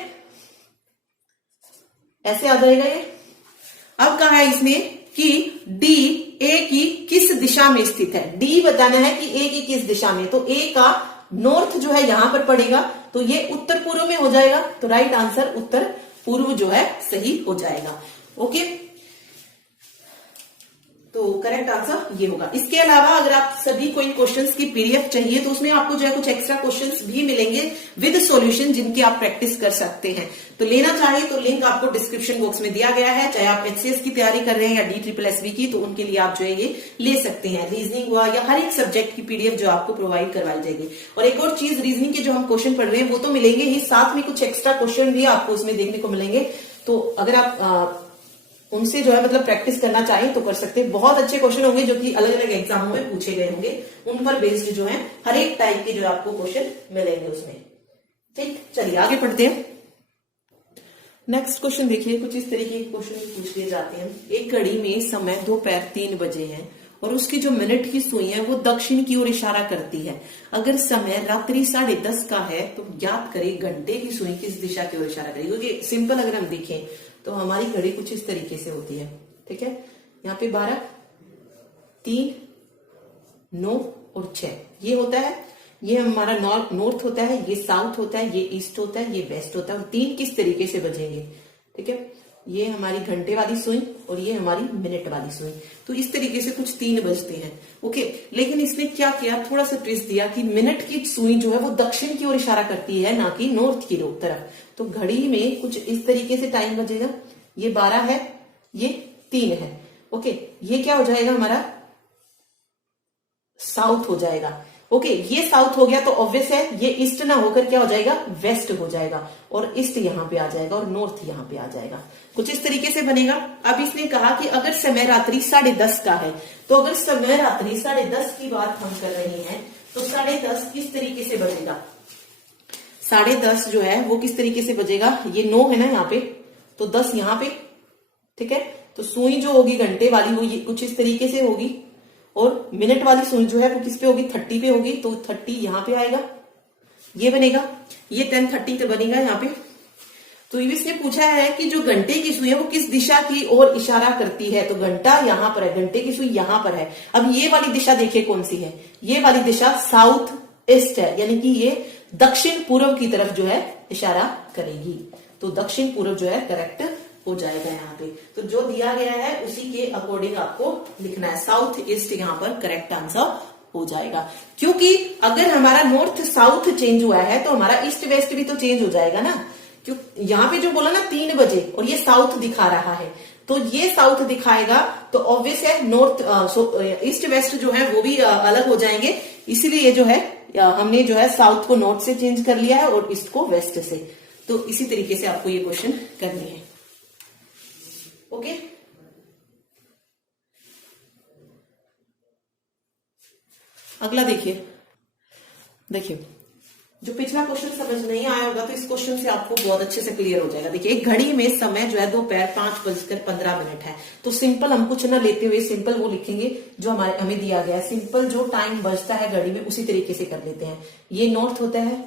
ऐसे आ जाएगा ये। अब कहा है इसमें कि डी ए की किस दिशा में स्थित है। डी बताना है कि ए की किस दिशा में। तो ए का नॉर्थ जो है यहां पर पड़ेगा, तो ये उत्तर पूर्व में हो जाएगा। तो राइट आंसर उत्तर पूर्व जो है सही हो जाएगा। ओके, तो करेक्ट आंसर ये होगा। इसके अलावा अगर आप सभी को इन क्वेश्चंस की पीडीएफ चाहिए तो उसमें आपको जो है कुछ एक्स्ट्रा क्वेश्चंस भी मिलेंगे विद सॉल्यूशन, जिनकी आप प्रैक्टिस कर सकते हैं। तो लेना चाहिए तो लिंक आपको डिस्क्रिप्शन बॉक्स में दिया गया है। चाहे आप एचसीएस की तैयारी कर रहे हैं या DSSB की, तो उनके लिए आप जो है ये ले सकते हैं। रीजनिंग हुआ या हर एक सब्जेक्ट की पीडीएफ जो आपको प्रोवाइड करवाई जाएगी। और एक और चीज, रीजनिंग के जो हम क्वेश्चन पढ़ रहे हैं वो तो मिलेंगे ही, साथ में कुछ एक्स्ट्रा क्वेश्चन भी आपको उसमें देखने को मिलेंगे। तो अगर आप उनसे जो है मतलब प्रैक्टिस करना चाहिए तो कर सकते हैं। बहुत अच्छे क्वेश्चन होंगे जो कि अलग अलग एग्जामों में पूछे गए होंगे, उन पर बेस्ड जो है हर एक टाइप के जो आपको क्वेश्चन मिलेंगे उसमें। ठीक, चलिए आगे पढ़ते हैं। नेक्स्ट क्वेश्चन देखिए, कुछ इस तरीके के क्वेश्चन पूछ लिए जाते हैं। एक घड़ी में समय दोपहर 3 बजे है और उसकी जो मिनट की सुई है वो दक्षिण की ओर इशारा करती है। अगर समय रात्रि 10:30 का है तो ज्ञात करें घंटे की सुई किस दिशा की ओर इशारा करेगी। क्योंकि सिंपल अगर हम देखें तो हमारी घड़ी कुछ इस तरीके से होती है, ठीक है। यहाँ पे 12, 3, 9 और 6 ये होता है। ये हमारा नॉर्थ होता है, ये साउथ होता है, ये ईस्ट होता है, ये वेस्ट होता है। और 3 किस तरीके से बजेंगे, ठीक है। ये हमारी घंटे वाली सुई और ये हमारी मिनट वाली सुई। तो इस तरीके से कुछ 3 बजते हैं, ओके। लेकिन इसने क्या किया, थोड़ा सा ट्विस्ट दिया कि मिनट की सुई जो है वो दक्षिण की ओर इशारा करती है, ना कि नॉर्थ की तरफ। तो घड़ी में कुछ इस तरीके से टाइम बजेगा। ये 12 है, ये 3 है, ओके। ये क्या हो जाएगा, हमारा साउथ हो जाएगा, ओके। ये साउथ हो गया तो ऑब्वियस है ये ईस्ट ना होकर क्या हो जाएगा, वेस्ट हो जाएगा। और ईस्ट यहां पे आ जाएगा और नॉर्थ यहां पे आ जाएगा। कुछ इस तरीके से बनेगा। अब इसने कहा कि अगर समय रात्रि 10:30 का है, तो अगर समय रात्रि 10:30 की बात हम कर रहे हैं तो 10:30 किस तरीके से बजेगा। 10:30 जो है वो किस तरीके से बजेगा, ये 9 है ना यहाँ पे, तो 10 यहाँ पे, ठीक है। तो सुई जो होगी घंटे वाली वो ये कुछ इस तरीके से होगी और मिनट वाली सुई जो है वो किस पे होगी, 30 पे होगी। तो 30 यहाँ पे आएगा, ये बनेगा। ये 10:30 पे बनेगा यहाँ पे। तो इसने पूछा है कि जो घंटे की सुई है वो किस दिशा की ओर इशारा करती है। तो घंटा यहाँ पर है, घंटे की सुई यहाँ पर है। अब ये वाली दिशा देखिए कौन सी है, ये वाली दिशा साउथ ईस्ट है, यानी कि ये दक्षिण पूर्व की तरफ जो है इशारा करेगी। तो दक्षिण पूर्व जो है करेक्ट हो जाएगा यहाँ पे। तो जो दिया गया है उसी के अकॉर्डिंग आपको लिखना है। साउथ ईस्ट यहाँ पर करेक्ट आंसर हो जाएगा। क्योंकि अगर हमारा नॉर्थ साउथ चेंज हुआ है तो हमारा ईस्ट वेस्ट भी तो चेंज हो जाएगा ना। क्यों यहाँ पे जो बोला ना 3 बजे और ये साउथ दिखा रहा है, तो ये साउथ दिखाएगा तो ऑब्वियस है नॉर्थ ईस्ट वेस्ट जो है वो भी अलग हो जाएंगे। इसीलिए जो है हमने जो है साउथ को नॉर्थ से चेंज कर लिया है और ईस्ट को वेस्ट से। तो इसी तरीके से आपको ये क्वेश्चन करनी है, ओके। अगला देखिए, जो पिछला क्वेश्चन समझ नहीं आया होगा तो इस क्वेश्चन से आपको बहुत अच्छे से क्लियर हो जाएगा। देखिए, एक घड़ी में समय जो है दोपहर 5:15 है। तो सिंपल हम कुछ ना लेते हुए सिंपल वो लिखेंगे जो हमें दिया गया है। सिंपल जो टाइम बजता है घड़ी में उसी तरीके से कर लेते हैं। ये नॉर्थ होता है,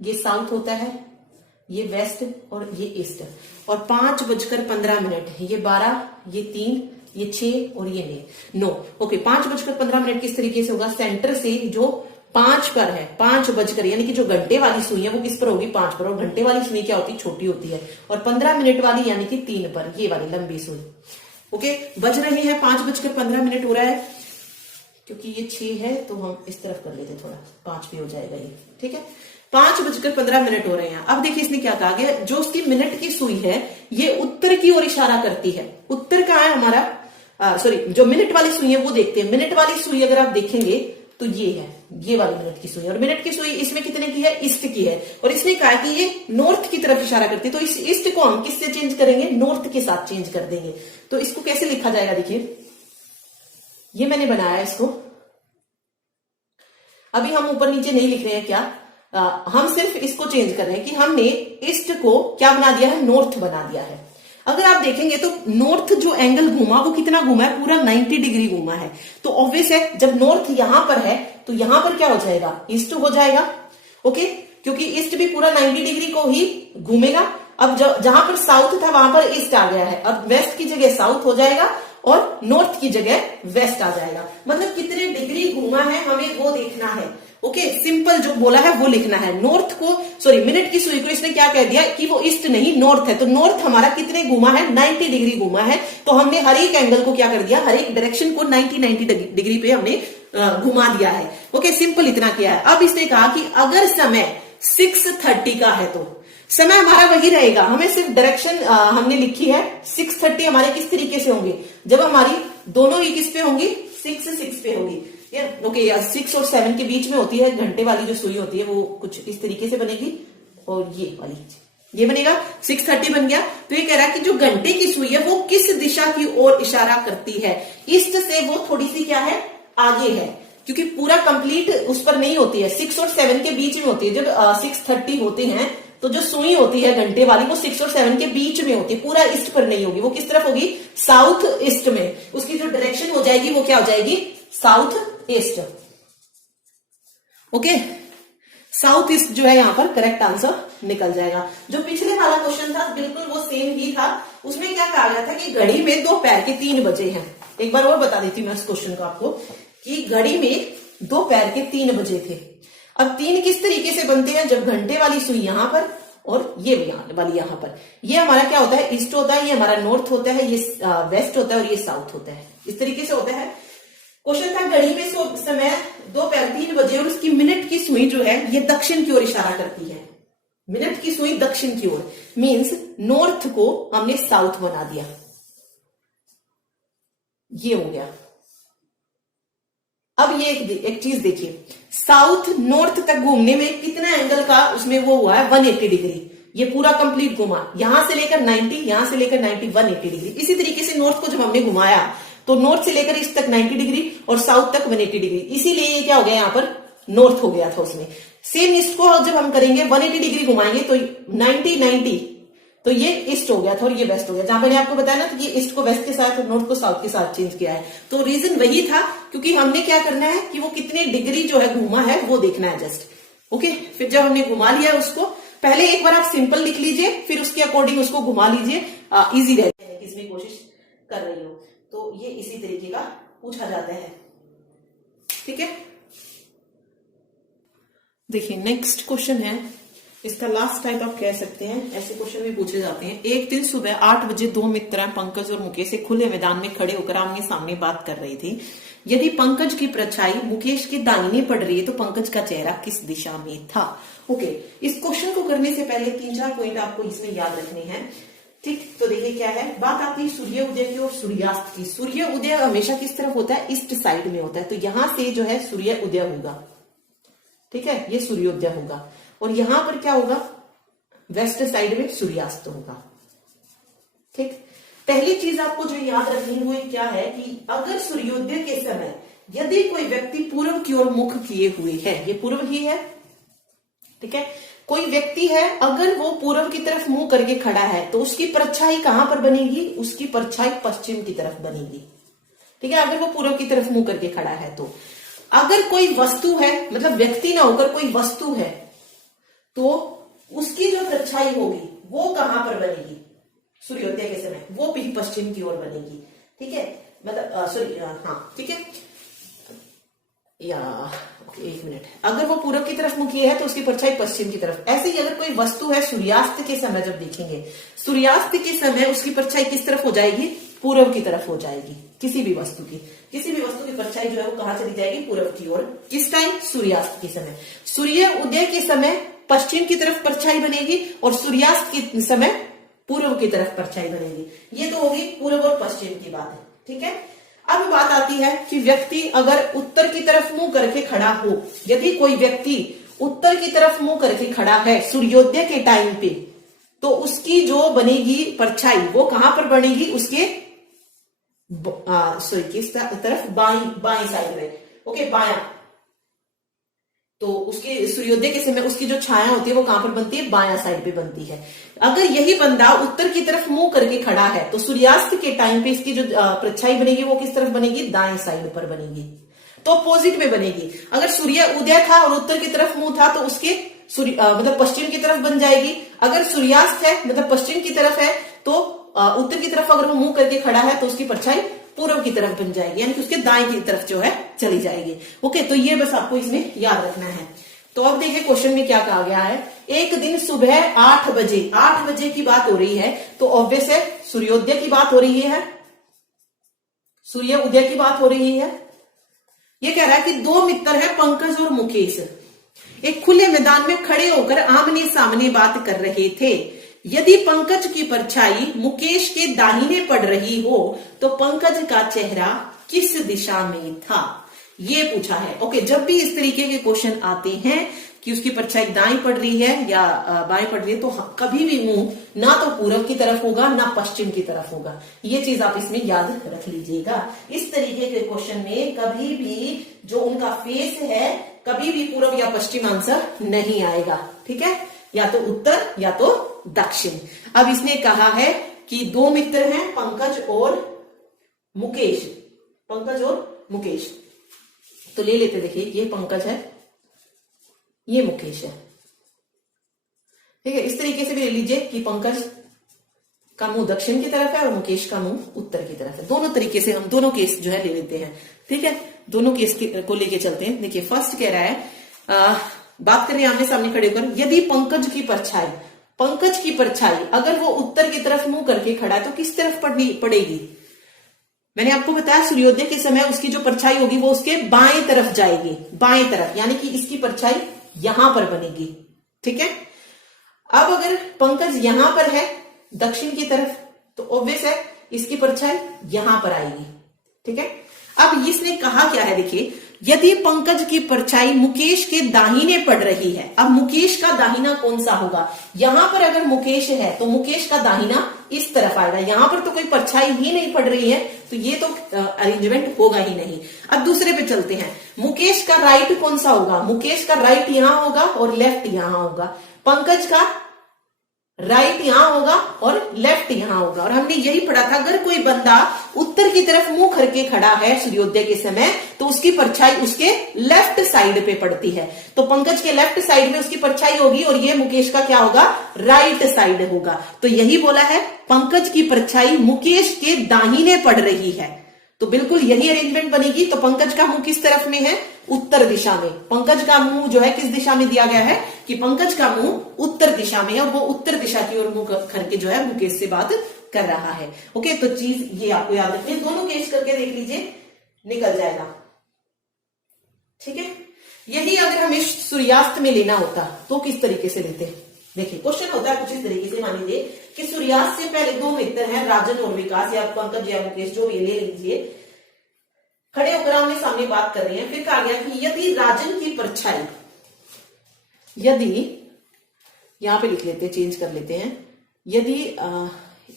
ये साउथ होता है, ये वेस्ट और ये ईस्ट। और 5:15 ये 12, ये 3, ये 6 और ये 9, ओके। 5:15 किस तरीके से होगा, सेंटर से जो 5 पर है, 5 बजकर, यानी कि जो घंटे वाली सुई है वो किस पर होगी, 5 पर। और घंटे वाली सुई क्या होती है, छोटी होती है। और 15 मिनट वाली यानी कि 3 पर, ये वाली लंबी सुई, ओके। बज रहे हैं 5:15 हो रहा है, क्योंकि ये 6 है तो हम इस तरफ कर लेते, थोड़ा 5 भी हो जाएगा ये, ठीक है। 5:15 हो रहे हैं। अब देखिए इसने क्या कहा गया, जो उसकी मिनट की सुई है ये उत्तर की ओर इशारा करती है। उत्तर कहाँ है हमारा, सॉरी, जो मिनट वाली सुई है वो देखते हैं। मिनट वाली सुई अगर आप देखेंगे तो ये है, ये वाली मिनट की सुई। और मिनट की सुई इसमें कितने की है, ईस्ट की है। और इसने कहा कि ये नॉर्थ की तरफ इशारा करती है। तो इस ईस्ट को हम किससे चेंज करेंगे, नॉर्थ के साथ चेंज कर देंगे। तो इसको कैसे लिखा जाएगा, देखिए ये मैंने बनाया इसको। अभी हम ऊपर नीचे नहीं लिख रहे हैं क्या, हम सिर्फ इसको चेंज कर रहे हैं कि हमने ईस्ट को क्या बना दिया है, नॉर्थ बना दिया है। अगर आप देखेंगे तो नॉर्थ जो एंगल घूमा वो कितना घूमा है, पूरा 90 डिग्री घूमा है। तो ऑब्वियस है जब नॉर्थ यहां पर है तो यहां पर क्या हो जाएगा, ईस्ट हो जाएगा। ओके, क्योंकि ईस्ट भी पूरा 90 डिग्री को ही घूमेगा। अब जहां पर साउथ था वहां पर ईस्ट आ गया है, अब वेस्ट की जगह साउथ हो जाएगा और नॉर्थ की जगह वेस्ट आ जाएगा। मतलब कितने डिग्री घूमा है हमें वो देखना है। ओके, सिंपल जो बोला है वो लिखना है। नॉर्थ को, सॉरी, मिनट की सुई को इसने क्या कह दिया कि वो ईस्ट नहीं नॉर्थ है, तो नॉर्थ हमारा कितने घुमा है, 90 डिग्री घुमा है। तो हमने हर एक एंगल को क्या कर दिया, हर एक डायरेक्शन को 90 डिग्री पे हमने घुमा दिया है। ओके, सिंपल इतना किया है। अब इसने कहा कि अगर समय 6:30 का है तो समय हमारा वही रहेगा, हमें सिर्फ डायरेक्शन हमने लिखी है। 6:30 हमारे किस तरीके से होंगे, जब हमारी दोनों ही किस पे होंगी, 6 पे होगी। ओके, 6 और 7 के बीच में होती है घंटे वाली जो सुई होती है, वो कुछ इस तरीके से बनेगी और ये वाली ये बनेगा। 6:30 बन गया। तो ये कह रहा है कि जो घंटे की सुई है वो किस दिशा की ओर इशारा करती है, ईस्ट से वो थोड़ी सी क्या है, आगे है, क्योंकि पूरा कंप्लीट उस पर नहीं होती है, 6 और 7 के बीच में होती है। जब 6:30 होते हैं तो जो सुई होती है घंटे वाली वो 6 और 7 के बीच में होती है, पूरा ईस्ट पर नहीं होगी। वो किस तरफ होगी, साउथ ईस्ट में। उसकी जो डायरेक्शन हो जाएगी वो क्या हो जाएगी, south east. Okay, south east जो है यहां पर करेक्ट आंसर निकल जाएगा। जो पिछले वाला क्वेश्चन था बिल्कुल वो सेम ही था। उसमें क्या कहा गया था कि घड़ी में दोपहर के 3 बजे हैं। एक बार और बता देती हूँ मैं इस क्वेश्चन को आपको कि घड़ी में दोपहर के 3 बजे थे। अब 3 किस तरीके से बनते हैं, जब घंटे वाली सुई यहां पर और ये वाली यहां पर, ये हमारा क्या होता है, ईस्ट होता है, ये हमारा नॉर्थ होता है, ये वेस्ट होता है और ये साउथ होता है। इस तरीके से होता है। क्वेश्चन था घड़ी में समय दोपहर 3 बजे और उसकी मिनट की सुई जो है ये दक्षिण की ओर इशारा करती है। मिनट की सुई दक्षिण की ओर, मींस नॉर्थ को हमने साउथ बना दिया। ये हो गया। अब ये एक चीज देखिए, साउथ नॉर्थ तक घूमने में कितना एंगल का उसमें वो हुआ है, 180 डिग्री। ये पूरा कंप्लीट घुमा, यहां से लेकर 90, यहां से लेकर 90, 180 डिग्री। इसी तरीके से नॉर्थ को जब हमने घुमाया तो नॉर्थ से लेकर ईस्ट तक 90 डिग्री और साउथ तक 180 डिग्री। इसीलिए ये क्या हो गया, यहां पर नॉर्थ हो गया था उसमें। सेम ईस्ट को जब हम करेंगे 180 डिग्री घुमाएंगे तो 90 तो ये ईस्ट हो गया था और ये वेस्ट हो गया। जहां मैंने आपको बताया ना कि ये ईस्ट को वेस्ट के साथ और नॉर्थ को साउथ के साथ चेंज किया है, तो रीजन वही था, क्योंकि हमने क्या करना है कि वो कितने डिग्री जो है घुमा है वो देखना है जस्ट। ओके, फिर जब हमने घुमा लिया उसको, पहले एक बार आप सिंपल लिख लीजिए, फिर उसके अकॉर्डिंग उसको घुमा लीजिए, इजी रहता है। इसमें कोशिश कर रही हो तो ये इसी तरीके का पूछा जाता है। ठीक है, देखिए नेक्स्ट क्वेश्चन है, इसका लास्ट टाइप आप कह सकते हैं, ऐसे क्वेश्चन भी पूछे जाते हैं। एक दिन सुबह 8 बजे 2 मित्र पंकज और मुकेश एक खुले मैदान में खड़े होकर आमने सामने बात कर रही थी। यदि पंकज की परछाई मुकेश के दाहिने पड़ रही है तो पंकज का चेहरा किस दिशा में था। ओके, इस क्वेश्चन को करने से पहले 3-4 पॉइंट आपको इसमें याद रखने हैं। ठीक, तो देखिए क्या है, बात आती है सूर्य उदय की और सूर्यास्त की। सूर्य उदय हमेशा किस तरफ होता है, ईस्ट साइड में होता है, तो यहां से जो है सूर्य उदय होगा। ठीक है, ये सूर्योदय होगा और यहां पर क्या होगा, वेस्ट साइड में सूर्यास्त होगा। ठीक, पहली चीज आपको जो याद रखनी है वो क्या है कि अगर सूर्योदय के समय यदि कोई व्यक्ति पूर्व की ओर मुख किए हुए है, ये पूर्व ही है, ठीक है, कोई व्यक्ति है अगर वो पूर्व की तरफ मुंह करके खड़ा है तो उसकी परछाई कहां पर बनेगी, उसकी परछाई पश्चिम की तरफ बनेगी। ठीक है, अगर वो पूर्व की तरफ मुंह करके खड़ा है तो। अगर कोई वस्तु है, मतलब व्यक्ति ना होकर कोई वस्तु है, तो उसकी जो परछाई होगी वो कहां पर बनेगी, सूर्योदय के समय वो भी पश्चिम की ओर बनेगी। ठीक है, मतलब सॉरी, हाँ ठीक है, या एक मिनट, अगर वो पूर्व की तरफ मुखी है तो उसकी परछाई पश्चिम की तरफ। ऐसे ही अगर कोई वस्तु है सूर्यास्त के समय जब देखेंगे, सूर्यास्त के समय उसकी परछाई किस तरफ हो जाएगी, पूर्व की तरफ हो जाएगी। किसी भी वस्तु की परछाई जो है वो कहां चली जाएगी, पूर्व की ओर। किस टाइम, सूर्यास्त के समय। सूर्य उदय के समय पश्चिम की तरफ परछाई बनेगी और सूर्यास्त के समय पूर्व की तरफ परछाई बनेगी। ये तो होगी पूर्व और पश्चिम की बात है। ठीक है, अब बात आती है कि व्यक्ति अगर उत्तर की तरफ मुंह करके खड़ा हो, यदि कोई व्यक्ति उत्तर की तरफ मुंह करके खड़ा है सूर्योदय के टाइम पे, तो उसकी जो बनेगी परछाई वो कहां पर बनेगी, उसके किस तरफ, बाई साइड में। ओके, बाया, तो उसके सूर्योदय के समय उसकी जो छाया होती है वो कहां पर बनती है, बायां साइड पे बनती है। अगर यही बंदा उत्तर की तरफ मुंह करके खड़ा है तो सूर्यास्त के टाइम पे इसकी जो परछाई बनेगी वो किस तरफ बनेगी, दाएं साइड पर बनेगी, तो अपोजिट में बनेगी। अगर सूर्य उदय था और उत्तर की तरफ मुंह था तो उसके मतलब पश्चिम की तरफ बन जाएगी। अगर सूर्यास्त है मतलब पश्चिम की तरफ है तो उत्तर की तरफ अगर वो मुंह करके खड़ा है तो उसकी परछाई पूर्व की तरफ बन जाएगी, यानी कि उसके दाएं की तरफ जो है चली जाएगी। ओके, तो ये बस आपको इसमें याद रखना है। तो अब देखिए क्वेश्चन में क्या कहा गया है। एक दिन सुबह 8 बजे की बात हो रही है, तो ऑब्वियस है सूर्योदय की बात हो रही है, सूर्य उदय की बात हो रही है। ये कह रहा है कि दो मित्र हैं पंकज और मुकेश, एक खुले मैदान में खड़े होकर आमने सामने बात कर रहे थे। यदि पंकज की परछाई मुकेश के दाहिने पड़ रही हो तो पंकज का चेहरा किस दिशा में था, ये पूछा है। ओके, जब भी इस तरीके के क्वेश्चन आते हैं कि उसकी परछाई दाईं पड़ रही है या बाएं पड़ रही है, तो कभी भी मुंह ना तो पूर्व की तरफ होगा ना पश्चिम की तरफ होगा। ये चीज आप इसमें याद रख लीजिएगा। इस तरीके के क्वेश्चन में कभी भी जो उनका फेस है कभी भी पूर्व या पश्चिम आंसर नहीं आएगा, ठीक है, या तो उत्तर या तो दक्षिण। अब इसने कहा है कि दो मित्र हैं पंकज और मुकेश, पंकज और मुकेश, तो ले लेते, देखिए ये पंकज है, ये मुकेश है, ठीक है। इस तरीके से भी ले लीजिए कि पंकज का मुंह दक्षिण की तरफ है और मुकेश का मुंह उत्तर की तरफ है। दोनों तरीके से हम दोनों केस जो है ले लेते हैं, ठीक है, दोनों केस को लेके चलते हैं। देखिए फर्स्ट कह रहा है बात करें आमने सामने खड़े होकर, यदि पंकज की परछाई अगर वो उत्तर की तरफ मुंह करके खड़ा है तो किस तरफ पड़ेगी। मैंने आपको बताया सूर्योदय के समय उसकी जो परछाई होगी वो उसके बाएं तरफ जाएगी, बाएं तरफ, यानी कि इसकी परछाई यहां पर बनेगी, ठीक है। अब अगर पंकज यहां पर है दक्षिण की तरफ तो ऑब्वियस है इसकी परछाई यहां पर आएगी, ठीक है। अब इसने कहा क्या है, देखिए यदि पंकज की परछाई मुकेश के दाहिने पड़ रही है। अब मुकेश का दाहिना कौन सा होगा, यहां पर अगर मुकेश है तो मुकेश का दाहिना इस तरफ आएगा, यहां पर तो कोई परछाई ही नहीं पड़ रही है तो ये तो अरेंजमेंट होगा ही नहीं। अब दूसरे पे चलते हैं, मुकेश का राइट कौन सा होगा, मुकेश का राइट यहां होगा और लेफ्ट यहां होगा, पंकज का राइट यहां होगा और लेफ्ट यहां होगा। और हमने यही पढ़ा था अगर कोई बंदा उत्तर की तरफ मुंह करके खड़ा है सूर्योदय के समय तो उसकी परछाई उसके लेफ्ट साइड पे पड़ती है, तो पंकज के लेफ्ट साइड में उसकी परछाई होगी और ये मुकेश का क्या होगा, राइट साइड होगा। तो यही बोला है पंकज की परछाई मुकेश के दाहिने पड़ रही है, तो बिल्कुल यही अरेंजमेंट बनेगी। तो पंकज का मुंह किस तरफ में है, उत्तर दिशा में। पंकज का मुंह जो है किस दिशा में दिया गया है कि पंकज का मुंह उत्तर दिशा में है और वो उत्तर दिशा की ओर मुंह करके जो है मुकेश से बात कर रहा है। ओके, तो चीज ये आपको याद रखनी है, दोनों केस करके देख लीजिए निकल जाएगा, ठीक है। यही अगर हमें सूर्यास्त में लेना होता तो किस तरीके से लेते हैं, देखिए क्वेश्चन होता है कुछ इस तरीके से, मान लीजिए कि सूर्यास्त से पहले दो मित्र हैं राजन और विकास या पंकज या मुकेश जो भी ले लीजिए, खड़े होकर आमने सामने बात कर रहे हैं। फिर कहा गया कि यदि राजन की परछाई, यदि यहां पे लिख लेते हैं, चेंज कर लेते हैं, यदि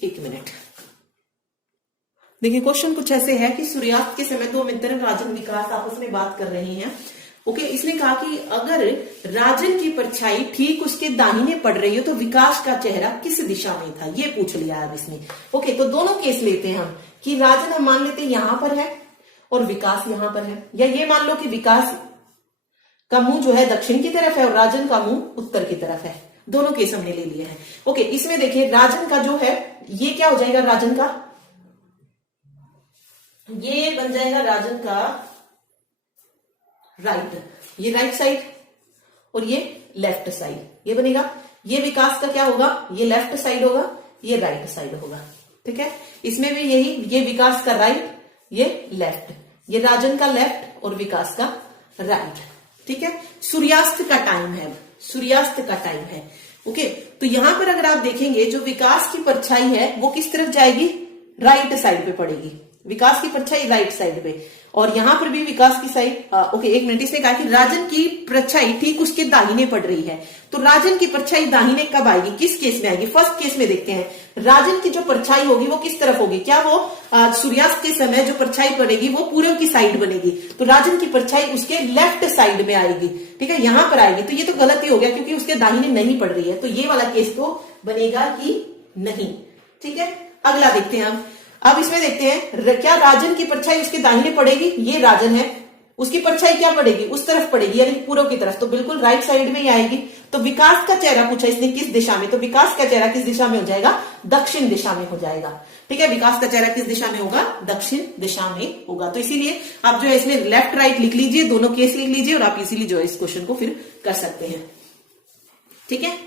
एक मिनट, देखिए क्वेश्चन कुछ ऐसे है कि सूर्यास्त के समय दो मित्र राजन विकास आपस में बात कर रहे हैं। ओके, इसने कहा कि अगर राजन की परछाई ठीक उसके दाहिने पड़ रही हो तो विकास का चेहरा किस दिशा में था, ये पूछ लिया अब इसने। ओके, तो दोनों केस लेते हैं हम कि राजन हम मान लेते हैं यहां पर है और विकास यहां पर है, या ये मान लो कि विकास का मुंह जो है दक्षिण की तरफ है और राजन का मुंह उत्तर की तरफ है। दोनों केस हमने ले लिए हैं। ओके, इसमें देखिए राजन का जो है ये क्या हो जाएगा, राजन का ये बन जाएगा राजन का राइट, ये राइट साइड और ये लेफ्ट साइड, ये बनेगा। ये विकास का क्या होगा, ये लेफ्ट साइड होगा, ये राइट साइड होगा, ठीक है। इसमें भी यही, ये विकास का राइट, ये लेफ्ट, ये राजन का लेफ्ट और विकास का राइट, ठीक है। सूर्यास्त का टाइम है, सूर्यास्त का टाइम है। ओके, तो यहां पर अगर आप देखेंगे जो विकास की परछाई है वो किस तरफ जाएगी, राइट साइड पे पड़ेगी, विकास की परछाई राइट साइड पे, और यहां पर भी विकास की साइड। ओके, एक मिनट, इसने कहा कि राजन की परछाई ठीक उसके दाहिने पड़ रही है, तो राजन की परछाई दाहिने कब आएगी, किस केस में आएगी, फर्स्ट केस में देखते हैं। राजन की जो परछाई होगी वो किस तरफ होगी, क्या वो सूर्यास्त के समय जो परछाई पड़ेगी वो पूर्व की साइड बनेगी, तो राजन की परछाई उसके लेफ्ट साइड में आएगी, ठीक है, यहां पर आएगी। तो ये तो गलत ही हो गया क्योंकि उसके दाहिने नहीं पड़ रही है, तो ये वाला केस तो बनेगा ही नहीं, ठीक है। अगला देखते हैं हम। अब इसमें देखते हैं क्या राजन की परछाई उसके दाहिने पड़ेगी, ये राजन है, उसकी परछाई क्या पड़ेगी, उस तरफ पड़ेगी यानी पूर्व की तरफ, तो बिल्कुल राइट साइड में ही आएगी। तो विकास का चेहरा पूछा इसने किस दिशा में, तो विकास का चेहरा किस दिशा में हो जाएगा, दक्षिण दिशा में हो जाएगा, ठीक है। विकास का चेहरा किस दिशा में होगा, दक्षिण दिशा में होगा। तो इसीलिए आप जो है इसमें लेफ्ट राइट लिख लीजिए, दोनों केस लिख लीजिए और आप इसीलिए जो है इस क्वेश्चन को फिर कर सकते हैं, ठीक है।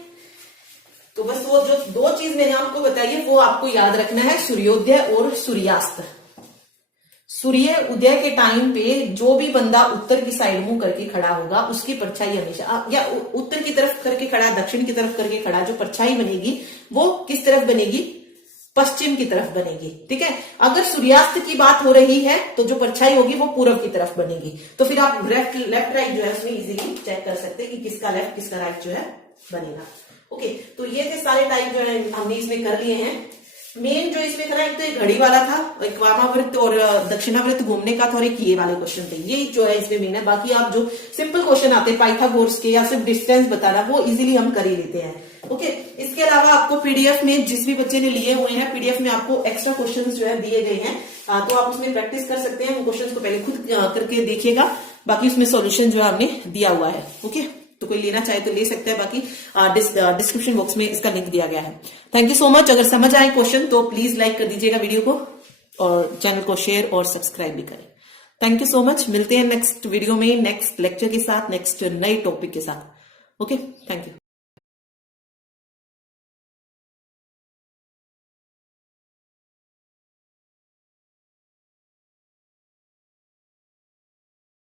तो बस वो जो दो चीज मैंने आपको बताई है वो आपको याद रखना है, सूर्योदय और सूर्यास्त। सूर्य उदय के टाइम पे जो भी बंदा उत्तर की साइड मुंह करके खड़ा होगा उसकी परछाई हमेशा, या उत्तर की तरफ करके खड़ा, दक्षिण की तरफ करके खड़ा, जो परछाई बनेगी वो किस तरफ बनेगी, पश्चिम की तरफ बनेगी, ठीक है। अगर सूर्यास्त की बात हो रही है तो जो परछाई होगी वो पूर्व की तरफ बनेगी। तो फिर आप लेफ्ट राइट जो है उसमें इजीली चेक कर सकते हैं कि किसका लेफ्ट किसका राइट जो है बनेगा। ओके, तो ये थे सारे टाइप जो है हमने इसमें कर लिए हैं। मेन जो इसमें था ना, एक तो एक घड़ी वाला था, एक वामावृत्त और दक्षिणावृत्त घूमने का था, और एक ये वाले क्वेश्चन थे, ये जो है इसमें मेन है। बाकी आप जो सिंपल क्वेश्चन आते हैं पाइथागोरस के या सिर्फ डिस्टेंस बताना, वो इजीली हम कर ही लेते हैं। ओके, इसके अलावा आपको पीडीएफ में जिस भी बच्चे ने लिए हुए हैं, पीडीएफ में आपको एक्स्ट्रा क्वेश्चन जो है दिए गए हैं, तो आप उसमें प्रैक्टिस कर सकते हैं। वो क्वेश्चन को पहले खुद करके देखिएगा, बाकी उसमें सोल्यूशन जो है हमने दिया हुआ है। ओके, तो कोई लेना चाहे तो ले सकता है, बाकी डिस्क्रिप्शन बॉक्स में इसका लिंक दिया गया है। Thank you so much. अगर समझ आए क्वेश्चन तो प्लीज लाइक कर दीजिएगा वीडियो को, और चैनल को शेयर और सब्सक्राइब भी करें। Thank you so much. मिलते हैं नेक्स्ट वीडियो में, नेक्स्ट लेक्चर के साथ, नेक्स्ट नए टॉपिक के साथ। Okay, thank you.